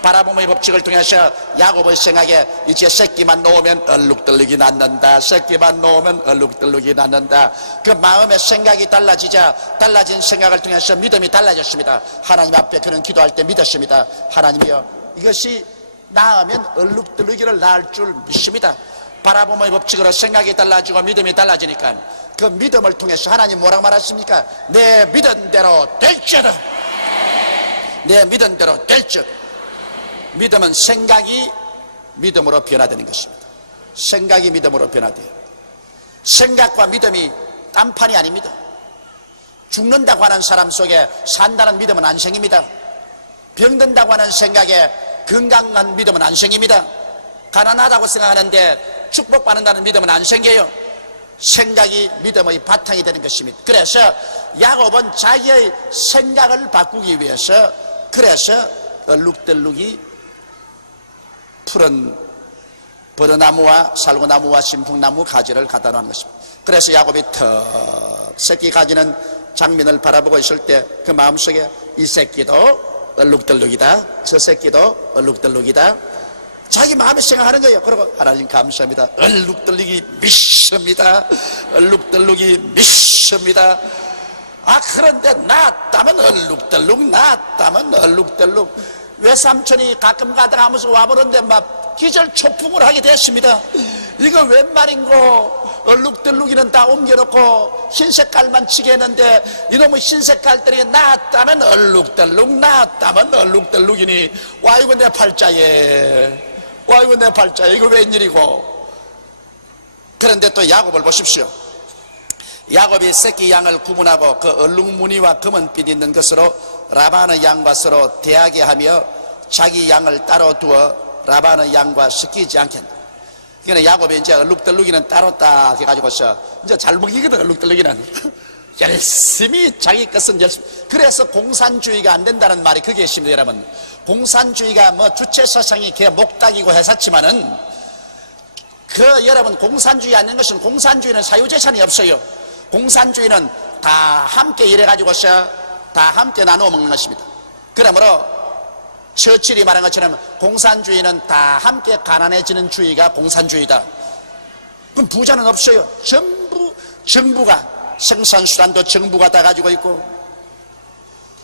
바라봄의 법칙을 통해서 야곱의 생각에 이제 새끼만 놓으면 얼룩덜룩이 낳는다, 새끼만 놓으면 얼룩덜룩이 낳는다. 그 마음의 생각이 달라지자 달라진 생각을 통해서 믿음이 달라졌습니다. 하나님 앞에 그는 기도할 때 믿었습니다. 하나님이여, 이것이 낳으면 얼룩덜룩이를 낳을 줄 믿습니다. 바라봄의 법칙으로 생각이 달라지고 믿음이 달라지니까 그 믿음을 통해서 하나님 뭐라고 말하십니까? 내 믿은 대로 될지어다. 내 믿은 대로 될지어다. 믿음은 생각이 믿음으로 변화되는 것입니다. 생각이 믿음으로 변화돼요. 생각과 믿음이 딴판이 아닙니다. 죽는다고 하는 사람 속에 산다는 믿음은 안 생깁니다. 병든다고 하는 생각에 건강한 믿음은 안 생깁니다. 가난하다고 생각하는데 축복받는다는 믿음은 안 생겨요. 생각이 믿음의 바탕이 되는 것입니다. 그래서 야곱은 자기의 생각을 바꾸기 위해서 그래서 얼룩덜룩이 푸른 버드나무와 살구나무와 신풍나무 가지를 갖다 놓은 것입니다. 그래서 야곱이 턱 새끼 가지는 장면을 바라보고 있을 때 그 마음속에 이 새끼도 얼룩덜룩이다, 저 새끼도 얼룩덜룩이다, 자기 마음에 생각하는 거예요. 그리고 하나님 감사합니다. 얼룩덜룩이 믿습니다. 얼룩덜룩이 믿습니다. 그런데 낳았다면 얼룩덜룩, 낳았다면 얼룩덜룩. 외삼촌이 가끔 가다가 하면서 와보는데 막 기절초풍을 하게 됐습니다. 이거 웬 말인고, 얼룩덜룩이는 다 옮겨놓고 흰색깔만 치게 했는데 이놈의 흰색깔들이 낳았다면 얼룩덜룩, 낳았다면 얼룩덜룩이니 와이고 내 팔자에, 와이고 내 팔자에, 이거 웬일이고. 그런데 또 야곱을 보십시오. 야곱이 새끼 양을 구분하고 그 얼룩무늬와 검은빛 있는 것으로 라반의 양과 서로 대하게 하며 자기 양을 따로 두어 라반의 양과 섞이지 않겠다. 그러니까 야곱이 이제 얼룩덜룩이는 따로 딱 해가지고서 이제 잘 먹이거든. 얼룩덜룩이는 열심히 자기 것은 열심히. 그래서 공산주의가 안 된다는 말이 그게 있습니다. 여러분, 공산주의가 뭐 주체사상이 개 목닥이고 해샀지만은 그 여러분, 공산주의 안 된 것은, 공산주의는 사유재산이 없어요. 공산주의는 다 함께 일해가지고서 다 함께 나누어 먹는 것입니다. 그러므로 처칠이 말한 것처럼 공산주의는 다 함께 가난해지는 주의가 공산주의다. 그럼 부자는 없어요. 전부 정부가, 생산수단도 정부가 다 가지고 있고,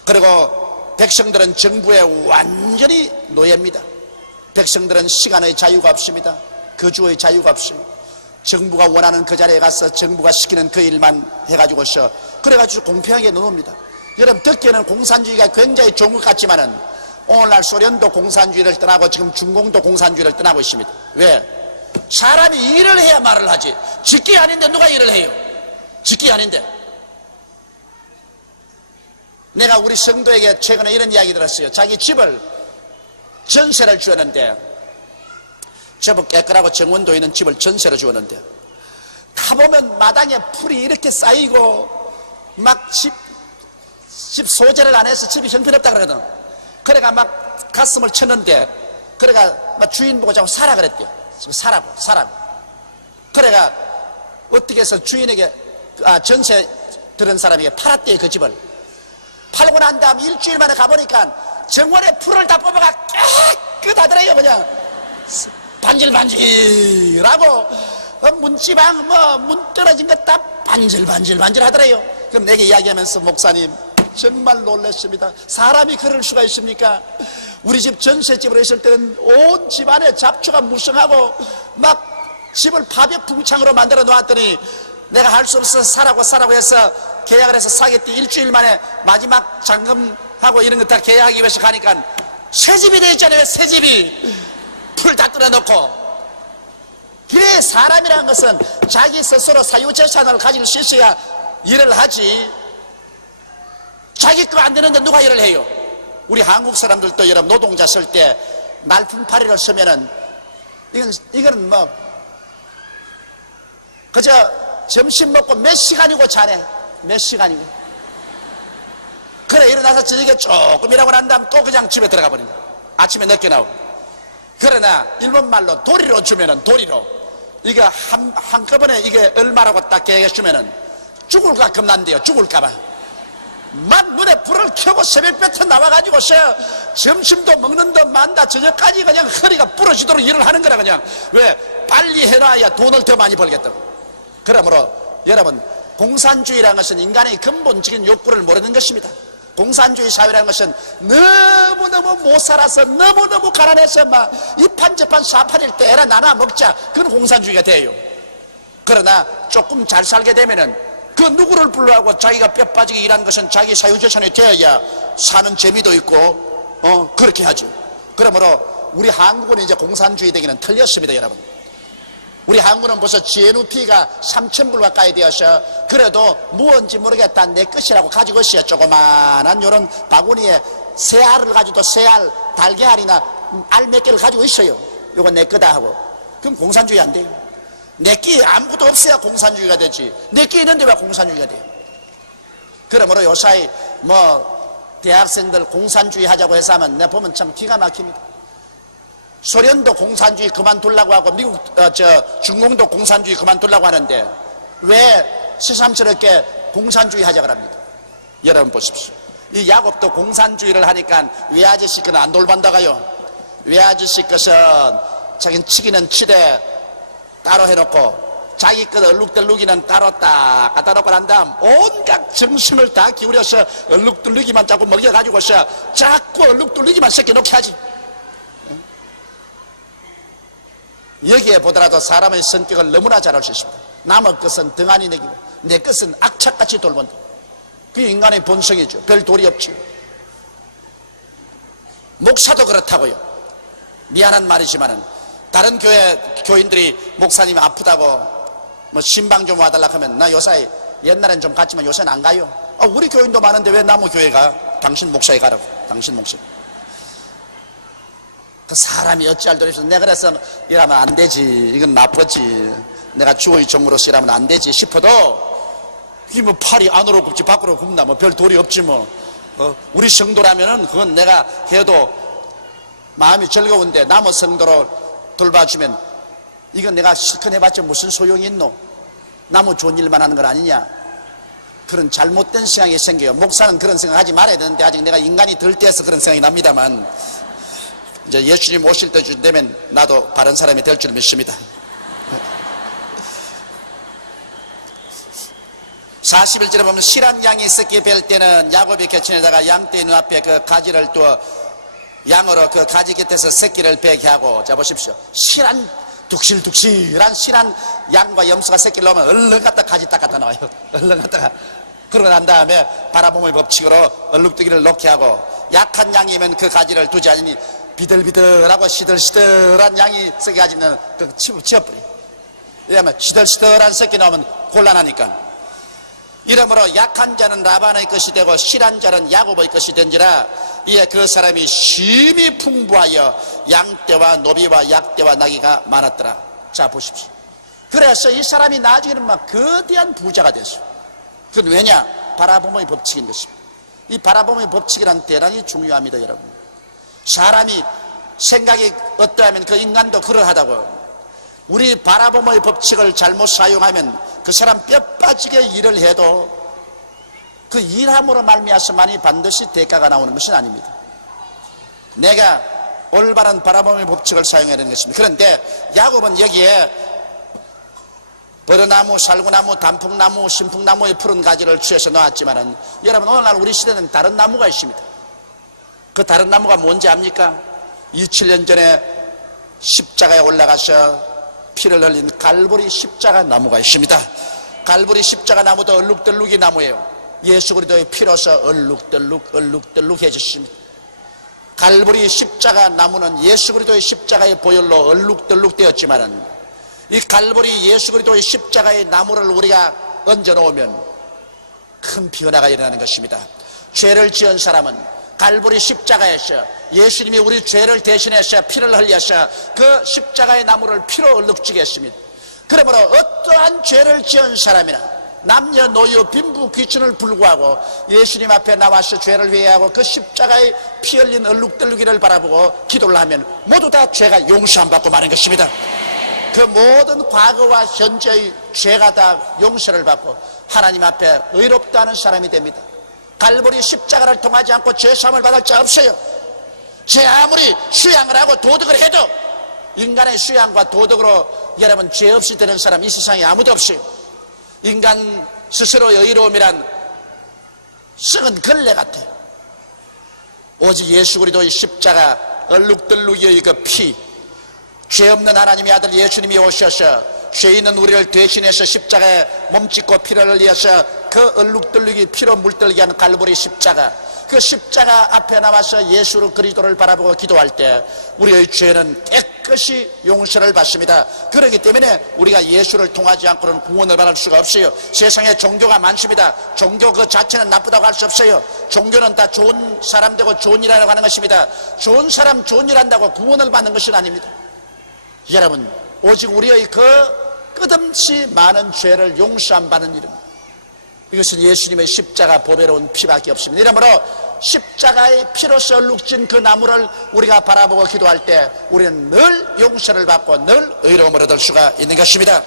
그리고 백성들은 정부의 완전히 노예입니다. 백성들은 시간의 자유가 없습니다. 거주의 자유가 없어요. 정부가 원하는 그 자리에 가서 정부가 시키는 그 일만 해가지고서 그래가지고 공평하게 노놉니다. 여러분, 듣기에는 공산주의가 굉장히 좋은 것 같지만은 오늘날 소련도 공산주의를 떠나고 지금 중공도 공산주의를 떠나고 있습니다. 왜? 사람이 일을 해야 말을 하지. 짓기 아닌데 누가 일을 해요? 짓기 아닌데. 내가 우리 성도에게 최근에 이런 이야기 들었어요. 자기 집을 전세를 주었는데, 저부 깨끗하고 정원도 있는 집을 전세로 주었는데, 가보면 마당에 풀이 이렇게 쌓이고 막 집 소재를 안 해서 집이 형편없다 그러거든. 그래가 막 가슴을 쳤는데, 그래가 막 주인 보고 자꾸 사라 그랬대요. 사라고. 그래가 어떻게 해서 주인에게, 전세 들은 사람에게 팔았대요. 그 집을 팔고 난 다음 일주일 만에 가보니까 정원에 풀을 다 뽑아가 깨끗하더래요. 그냥 반질반질하고 문지방 문 떨어진 것 다 반질반질 하더래요. 그럼 내게 이야기하면서, 목사님 정말 놀랐습니다. 사람이 그럴 수가 있습니까? 우리 집 전셋집으로 있을 때는 온 집안에 잡초가 무성하고 막 집을 파벽풍창으로 만들어 놓았더니 내가 할 수 없어서 사라고 해서 계약을 해서 사겠대. 일주일 만에 마지막 잔금하고 이런 거 다 계약하기 위해서 가니까 새 집이 되어 있잖아요. 새 집이 풀 다 뜯어놓고. 그래, 사람이라는 것은 자기 스스로 사유재산을 가질 수 있어야 일을 하지. 자기 거 안 되는데 누가 일을 해요? 우리 한국 사람들도 여러분 노동자 쓸 때 말풍파리를 쓰면은 이거는 뭐 그저 점심 먹고 몇 시간이고 자네, 몇 시간이고. 그래 일어나서 저녁에 조금 일하고 난 다음 또 그냥 집에 들어가 버린다. 아침에 늦게 나오고. 그러나 일본말로 도리로 주면은 도리로 이게 한꺼번에 이게 얼마라고 딱 계획해 주면은 죽을까 겁난대요. 죽을까봐 만 눈에 불을 켜고 새벽부터 나와가지고 점심도 먹는 듯 만다 저녁까지 그냥 허리가 부러지도록 일을 하는 거라. 그냥 왜 빨리 해놔야 돈을 더 많이 벌겠다고. 그러므로 여러분, 공산주의라는 것은 인간의 근본적인 욕구를 모르는 것입니다. 공산주의 사회라는 것은 너무너무 못 살아서 너무너무 가난해서 막 이판저판 사판일 때 애나 나나 먹자, 그건 공산주의가 돼요. 그러나 조금 잘 살게 되면은 그 누구를 불러하고 자기가 뼈 빠지게 일한 것은 자기 사유재산이 되어야 사는 재미도 있고 그렇게 하죠. 그러므로 우리 한국은 이제 공산주의 되기는 틀렸습니다. 여러분, 우리 한국은 벌써 GNP가 3,000불 가까이 되어서 그래도 무언지 모르겠다 내 것이라고 가지고 있어요. 조그만한 요런 바구니에 새 알을 가지고 새 알, 달걀이나 알 몇 개를 가지고 있어요. 요거 내 거다 하고. 그럼 공산주의 안 돼요. 내끼 아무것도 없어야 공산주의가 되지. 내끼 있는데 왜 공산주의가 돼요? 그러므로 요사이 대학생들 공산주의 하자고 해서 하면 내가 보면 참 기가 막힙니다. 소련도 공산주의 그만두려고 하고 미국 중공도 공산주의 그만두려고 하는데 왜 새삼스럽게 공산주의 하자고 합니다. 여러분 보십시오. 이 야곱도 공산주의를 하니까 외아저씨 것은 안 돌반다가요. 외아저씨 것은 자기는 치기는 치되 따로 해놓고 자기 것 얼룩덜룩이는 따로 딱 갖다 놓고 난 다음 온갖 정신을 다 기울여서 얼룩덜룩이만 자꾸 먹여가지고서 자꾸 얼룩덜룩이만 섞여놓게 하지. 여기에 보더라도 사람의 성격을 너무나 잘 알 수 있습니다. 남의 것은 등한히 내기고 내 것은 악착같이 돌본다. 그게 인간의 본성이죠. 별 도리 없지. 목사도 그렇다고요. 미안한 말이지만은 다른 교회 교인들이 목사님 아프다고 신방 좀 와달라 하면 나 요사이 옛날엔 좀 갔지만 요새는 안 가요. 우리 교인도 많은데 왜 나무 교회 가? 당신 목사에 가라고. 당신 목사. 그 사람이 어찌할 도리 없어. 내가 그래서 이러면 안 되지, 이건 나쁘지, 내가 주의 종으로서 이러면 안 되지 싶어도 이게 뭐 팔이 안으로 굽지 밖으로 굽나 별 도리 없지 우리 성도라면은 그건 내가 해도 마음이 즐거운데 남의 성도로 돌봐주면 이건 내가 실컷 해봤자 무슨 소용이 있노? 남의 좋은 일만 하는 건 아니냐? 그런 잘못된 생각이 생겨요. 목사는 그런 생각 하지 말아야 되는데 아직 내가 인간이 덜 돼서 그런 생각이 납니다만 이제 예수님 오실 때쯤 되면 나도 바른 사람이 될 줄 믿습니다. 41절에 보면 실한 양이 섞여 뵐 때는 야곱이 개천에다가 양떼 눈앞에 그 가지를 두어 양으로 그 가지 곁에서 새끼를 베게 하고. 자 보십시오. 실한 둑실둑실한 실한 양과 염소가 새끼를 넣으면 얼른 갖다 가지 딱 갖다 나와요. 얼른 갖다가. 그러고 난 다음에 바라봄의 법칙으로 얼룩뜨기를 놓게 하고, 약한 양이면 그 가지를 두지 않으니 비들비들하고 시들시들한 양이 새끼 가지는 그 치워버려. 왜냐하면 시들시들한 새끼 나오면 곤란하니까. 이러므로 약한 자는 라반의 것이 되고 실한 자는 야곱의 것이 된지라. 이에 그 사람이 심히 풍부하여 양떼와 노비와 약떼와 나귀가 많았더라. 자 보십시오. 그래서 이 사람이 나중에는 막 거대한 부자가 됐어요. 그건 왜냐? 바라봄의 법칙인 것입니다. 이 바라봄의 법칙이란 대단히 중요합니다. 여러분, 사람이 생각이 어떠하면 그 인간도 그러하다고. 우리 바라봄의 법칙을 잘못 사용하면 그 사람 뼈 빠지게 일을 해도 그 일함으로 말미암아서만이 반드시 대가가 나오는 것은 아닙니다. 내가 올바른 바라봄의 법칙을 사용해야 되는 것입니다. 그런데 야곱은 여기에 버르나무, 살구나무, 단풍나무, 신풍나무의 푸른 가지를 취해서 놓았지만은, 여러분 오늘날 우리 시대는 다른 나무가 있습니다. 그 다른 나무가 뭔지 압니까? 27년 전에 십자가에 올라가서 피를 흘린 갈보리 십자가 나무가 있습니다. 갈보리 십자가 나무도 얼룩덜룩이 나무예요. 예수 그리스도의 피로서 얼룩덜룩해졌습니다. 갈보리 십자가 나무는 예수 그리스도의 십자가의 보혈로 얼룩덜룩 되었지만은, 이 갈보리 예수 그리스도의 십자가의 나무를 우리가 얹어 놓으면 큰 변화가 일어나는 것입니다. 죄를 지은 사람은 갈보리 십자가에서 예수님이 우리 죄를 대신해서 피를 흘려서 그 십자가의 나무를 피로 얼룩지게 했습니다. 그러므로 어떠한 죄를 지은 사람이나 남녀노소 빈부 귀천을 불구하고 예수님 앞에 나와서 죄를 회개하고 그 십자가의 피 흘린 얼룩덜룩이를 바라보고 기도를 하면 모두 다 죄가 용서 받고 마는 것입니다. 그 모든 과거와 현재의 죄가 다 용서를 받고 하나님 앞에 의롭다는 사람이 됩니다. 갈보리 십자가를 통하지 않고 죄사함을 받을 자 없어요. 죄 아무리 수양을 하고 도덕을 해도 인간의 수양과 도덕으로 여러분 죄 없이 되는 사람 이 세상에 아무도 없어요. 인간 스스로의 의로움이란 썩은 걸레 같아요. 오직 예수 그리스도의 십자가 얼룩덜룩의 그 피, 죄 없는 하나님의 아들 예수님이 오셔서 죄 있는 우리를 대신해서 십자가에 몸짓고 피를 흘려서 그 얼룩덜룩이 피로 물들게 한 갈보리 십자가, 그 십자가 앞에 나와서 예수 그리스도를 바라보고 기도할 때 우리의 죄는 깨끗이 용서를 받습니다. 그렇기 때문에 우리가 예수를 통하지 않고는 구원을 받을 수가 없어요. 세상에 종교가 많습니다. 종교 그 자체는 나쁘다고 할 수 없어요. 종교는 다 좋은 사람 되고 좋은 일 하려고 하는 것입니다. 좋은 사람 좋은 일 한다고 구원을 받는 것은 아닙니다. 여러분, 오직 우리의 그 끝없이 많은 죄를 용서 안 받는 일입니다. 이것은 예수님의 십자가 보배로운 피밖에 없습니다. 이러므로 십자가의 피로서 얼룩진 그 나무를 우리가 바라보고 기도할 때 우리는 늘 용서를 받고 늘 의로움을 얻을 수가 있는 것입니다.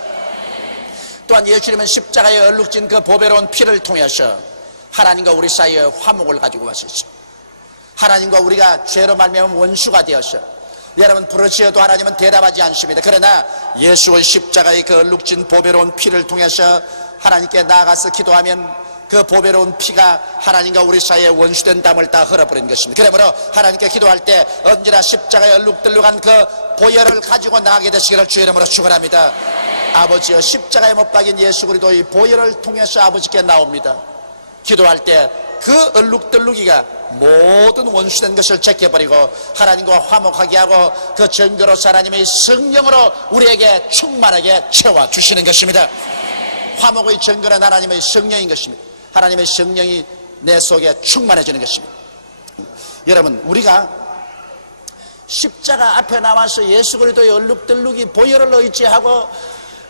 또한 예수님은 십자가에 얼룩진 그 보배로운 피를 통해서 하나님과 우리 사이에 화목을 가지고 왔었죠. 하나님과 우리가 죄로 말미암아 원수가 되어서 여러분 부르짖어도 하나님은 대답하지 않습니다. 그러나 예수의 십자가의 그 얼룩진 보배로운 피를 통해서 하나님께 나아가서 기도하면 그 보배로운 피가 하나님과 우리 사이에 원수된 담을 다 흘러버린 것입니다. 그러므로 하나님께 기도할 때 언제나 십자가에 얼룩덜룩한 그 보혈을 가지고 나가게 되시기를 주의 이름으로 축원합니다. 아버지여, 십자가에 못 박인 예수 그리스도의 보혈을 통해서 아버지께 나옵니다. 기도할 때 그 얼룩덜룩이가 모든 원수된 것을 제껴버리고 하나님과 화목하게 하고 그 증거로서 하나님의 성령으로 우리에게 충만하게 채워주시는 것입니다. 화목의 증거는 하나님의 성령인 것입니다. 하나님의 성령이 내 속에 충만해지는 것입니다. 여러분, 우리가 십자가 앞에 나와서 예수 그리스도의 얼룩덜룩이 보혈을 의지하고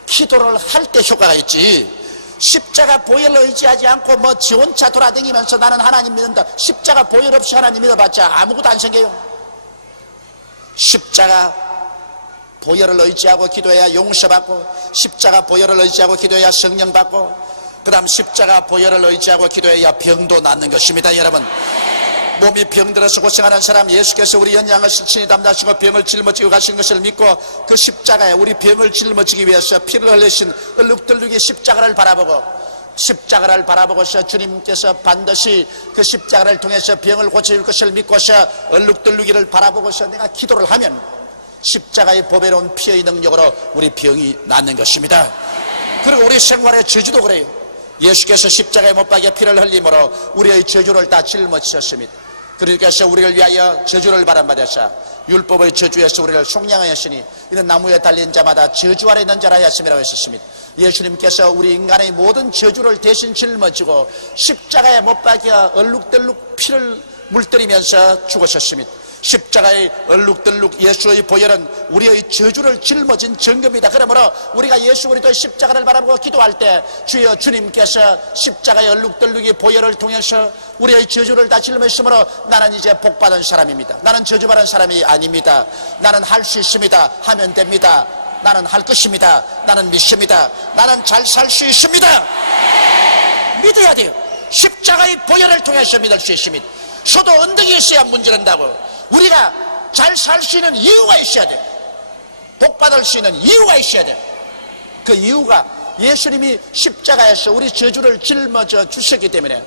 기도를 할 때 효과가 있지, 십자가 보혈을 의지하지 않고 지 혼자 돌아다니면서 나는 하나님 믿는다, 십자가 보혈 없이 하나님 믿어봤자 아무것도 안 생겨요. 십자가 보혈을 의지하고 기도해야 용서받고, 십자가 보혈을 의지하고 기도해야 성령 받고, 그 다음 십자가 보혈을 의지하고 기도해야 병도 낫는 것입니다. 여러분, 몸이 병들어서 고생하는 사람, 예수께서 우리 연약한 것을 친히 담당하시고 병을 짊어지고 가신 것을 믿고 그 십자가에 우리 병을 짊어지기 위해서 피를 흘리신 얼룩덜룩이 십자가를 바라보고서 주님께서 반드시 그 십자가를 통해서 병을 고쳐줄 것을 믿고서 얼룩덜룩이를 바라보고서 내가 기도를 하면 십자가의 보배로운 피의 능력으로 우리 병이 낫는 것입니다. 그리고 우리 생활의 저주도 그래요. 예수께서 십자가에 못 박여 피를 흘림으로 우리의 저주를 다 짊어지셨습니다. 그러니까 우리를 위하여 저주를 받아서 율법의 저주에서 우리를 속량하였으니 이는 나무에 달린 자마다 저주 아래 있는 자라 하였음이라고 했습니다. 예수님께서 우리 인간의 모든 저주를 대신 짊어지고 십자가에 못 박여 얼룩덜룩 피를 물들이면서 죽으셨습니다. 십자가의 얼룩덜룩 예수의 보혈은 우리의 저주를 짊어진 증거입니다. 그러므로 우리가 예수 그리스도의 십자가를 바라보고 기도할 때 주여, 주님께서 십자가의 얼룩덜룩이 보혈을 통해서 우리의 저주를 다 짊어지므로 나는 이제 복받은 사람입니다. 나는 저주받은 사람이 아닙니다. 나는 할 수 있습니다. 하면 됩니다. 나는 할 것입니다. 나는 믿습니다. 나는 잘 살 수 있습니다. 믿어야 돼요. 십자가의 보혈을 통해서 믿을 수 있습니다. 소도 언덕이 있어야 문지른다고. 우리가 잘 살 수 있는 이유가 있어야 돼. 복 받을 수 있는 이유가 있어야 돼. 그 이유가 예수님이 십자가에서 우리 저주를 짊어져 주셨기 때문에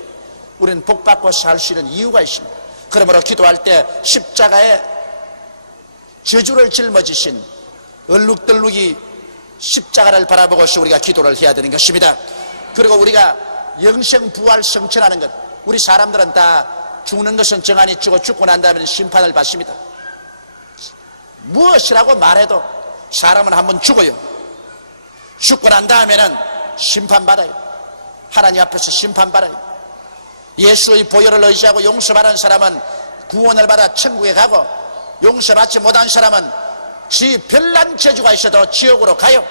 우리는 복 받고 살 수 있는 이유가 있습니다. 그러므로 기도할 때 십자가에 저주를 짊어지신 얼룩덜룩이 십자가를 바라보고서 우리가 기도를 해야 되는 것입니다. 그리고 우리가 영생 부활 성천하는 것, 우리 사람들은 다 죽는 것은 정한이 죽고 난 다음에 심판을 받습니다. 무엇이라고 말해도 사람은 한번 죽어요. 죽고 난 다음에는 심판받아요. 하나님 앞에서 심판받아요. 예수의 보혈을 의지하고 용서받은 사람은 구원을 받아 천국에 가고 용서받지 못한 사람은 지 별난 재주가 있어도 지옥으로 가요.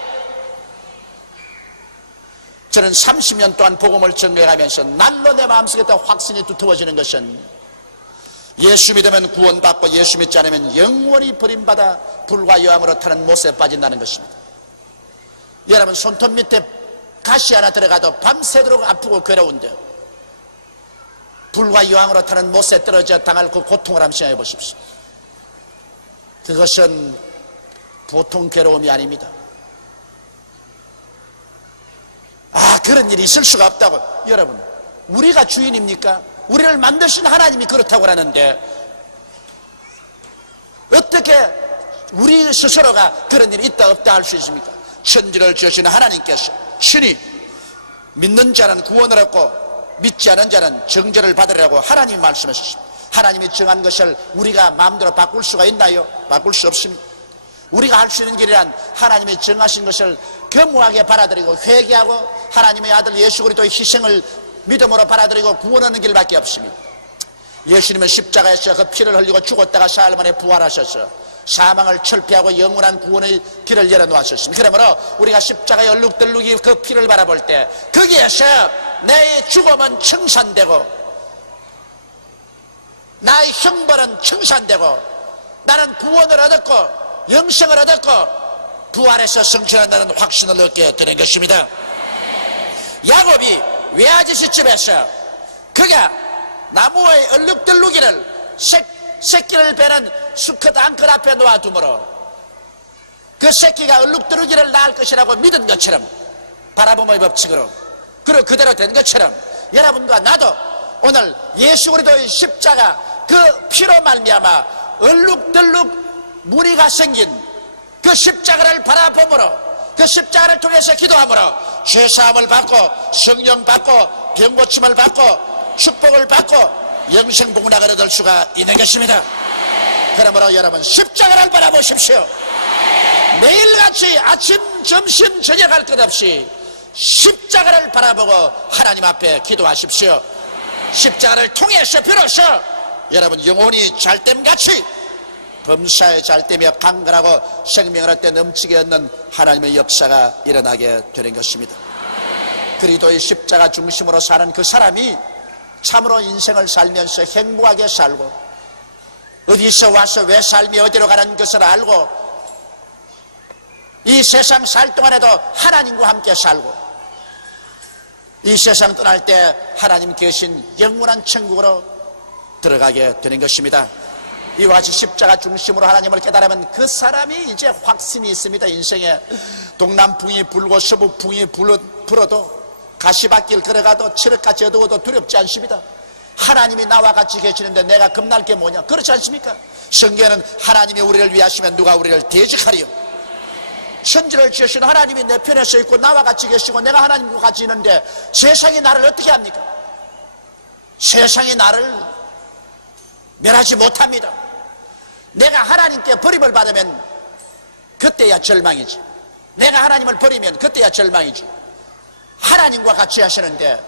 저는 30년 동안 복음을 전개하면서 날로 내 마음속에 확신이 두터워지는 것은 예수 믿으면 구원받고 예수 믿지 않으면 영원히 버림받아 불과 여왕으로 타는 못에 빠진다는 것입니다. 여러분 손톱 밑에 가시 하나 들어가도 밤새도록 아프고 괴로운데 불과 여왕으로 타는 못에 떨어져 당할 그 고통을 한번 생각해 보십시오. 그것은 보통 괴로움이 아닙니다. 그런 일이 있을 수가 없다고. 여러분 우리가 주인입니까? 우리를 만드신 하나님이 그렇다고 하는데 어떻게 우리 스스로가 그런 일이 있다 없다 할 수 있습니까? 천지를 지으신 하나님께서 친히 믿는 자는 구원을 얻고 믿지 않은 자는 정죄를 받으리라고 하나님이 말씀하셨습니다. 하나님이 정한 것을 우리가 마음대로 바꿀 수가 있나요? 바꿀 수 없습니다. 우리가 할 수 있는 길이란 하나님이 정하신 것을 겸허하게 받아들이고 회개하고 하나님의 아들 예수 그리스도의 희생을 믿음으로 받아들이고 구원하는 길밖에 없습니다. 예수님은 십자가에서 그 피를 흘리고 죽었다가 사흘 만에 부활하셔서 사망을 철폐하고 영원한 구원의 길을 열어놓으셨습니다. 그러므로 우리가 십자가의 얼룩덜룩이 그 피를 바라볼 때 거기에서 내 죽음은 청산되고 나의 형벌은 청산되고 나는 구원을 얻었고 영생을 얻었고 부활해서 성취한다는 확신을 얻게 되는 것입니다. 야곱이 외아저씨 집에서 그가 나무의 얼룩덜룩이를 새끼를 베는 수컷 앙컷 앞에 놓아두므로 그 새끼가 얼룩덜룩이를 낳을 것이라고 믿은 것처럼 바라봄의 법칙으로 그리고 그대로 된 것처럼 여러분과 나도 오늘 예수 그리스도의 십자가 그 피로 말미암아 얼룩덜룩 무리가 생긴 그 십자가를 바라봄으로 그 십자가를 통해서 기도함으로 죄사함을 받고 성령 받고 병고침을 받고 축복을 받고 영생복락을 얻을 수가 있는 것입니다. 그러므로 여러분 십자가를 바라보십시오. 매일같이 아침 점심 저녁 할 것 없이 십자가를 바라보고 하나님 앞에 기도하십시오. 십자가를 통해서 비로소 여러분 영혼이 잘됨같이 범사에 잘되며 강건하고 생명을 얻되 넘치게 얻는 하나님의 역사가 일어나게 되는 것입니다. 그리스도의 십자가 중심으로 사는 그 사람이 참으로 인생을 살면서 행복하게 살고 어디서 와서 왜 삶이 어디로 가는 것을 알고 이 세상 살 동안에도 하나님과 함께 살고 이 세상 떠날 때 하나님 계신 영원한 천국으로 들어가게 되는 것입니다. 이와 같이 십자가 중심으로 하나님을 깨달으면 그 사람이 이제 확신이 있습니다. 인생에 동남풍이 불고 서북풍이 불어도 가시밭길 걸어가도 칠흑같이 어두워도 두렵지 않습니다. 하나님이 나와 같이 계시는데 내가 겁날 게 뭐냐? 그렇지 않습니까? 성경에는 하나님이 우리를 위하시면 누가 우리를 대적하리요? 천지를 지으신 하나님이 내 편에 서 있고 나와 같이 계시고 내가 하나님과 같이 있는데 세상이 나를 어떻게 합니까? 세상이 나를 멸하지 못합니다. 내가 하나님께 버림을 받으면 그때야 절망이지. 내가 하나님을 버리면 그때야 절망이지. 하나님과 같이 하시는데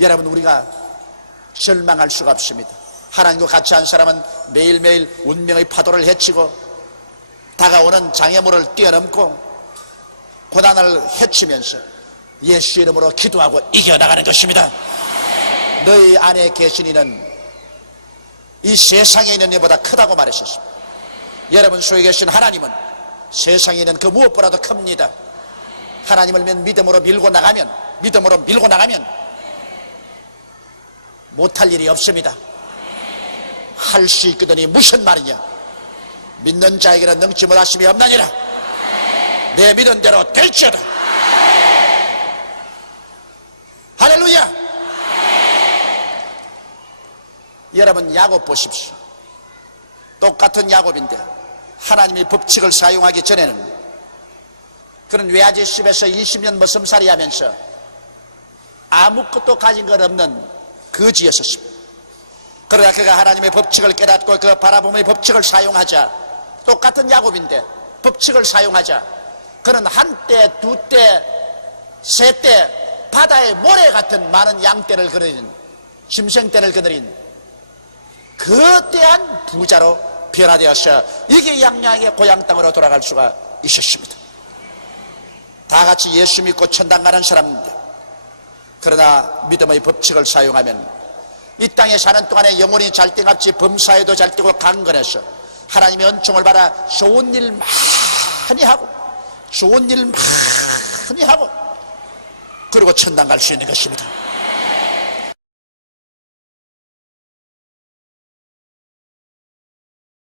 여러분 우리가 절망할 수가 없습니다. 하나님과 같이 한 사람은 매일매일 운명의 파도를 헤치고 다가오는 장애물을 뛰어넘고 고난을 헤치면서 예수 이름으로 기도하고 이겨나가는 것입니다. 너희 안에 계신 이는 이 세상에 있는 이보다 크다고 말하셨습니다. 여러분 속에 계신 하나님은 세상에 있는 그 무엇보다도 큽니다. 하나님을 믿음으로 밀고 나가면 못할 일이 없습니다. 할 수 있거든이 무슨 말이냐? 믿는 자에게는 능치 못하심이 없나니라. 내 믿은 대로 될지어다. 할렐루야. 여러분 야곱 보십시오. 똑같은 야곱인데 하나님이 법칙을 사용하기 전에는 그는 외아지 집에서 20년 머슴살이 하면서 아무것도 가진 것 없는 거지였었습니다. 그러나 그가 하나님의 법칙을 깨닫고 그 바라봄의 법칙을 사용하자 똑같은 야곱인데 법칙을 사용하자 그는 한때 두때 세때 바다의 모래 같은 많은 양떼를 거느린 짐승떼를 거느린 거대한 부자로 변화되어서 이게 양양의 고향 땅으로 돌아갈 수가 있었습니다. 다 같이 예수 믿고 천당 가는 사람인데, 그러나 믿음의 법칙을 사용하면 이 땅에 사는 동안에 영혼이 잘땡같이 범사에도 잘되고 강건해서 하나님의 은총을 받아 좋은 일 많이 하고 좋은 일 많이 하고 그리고 천당 갈 수 있는 것입니다.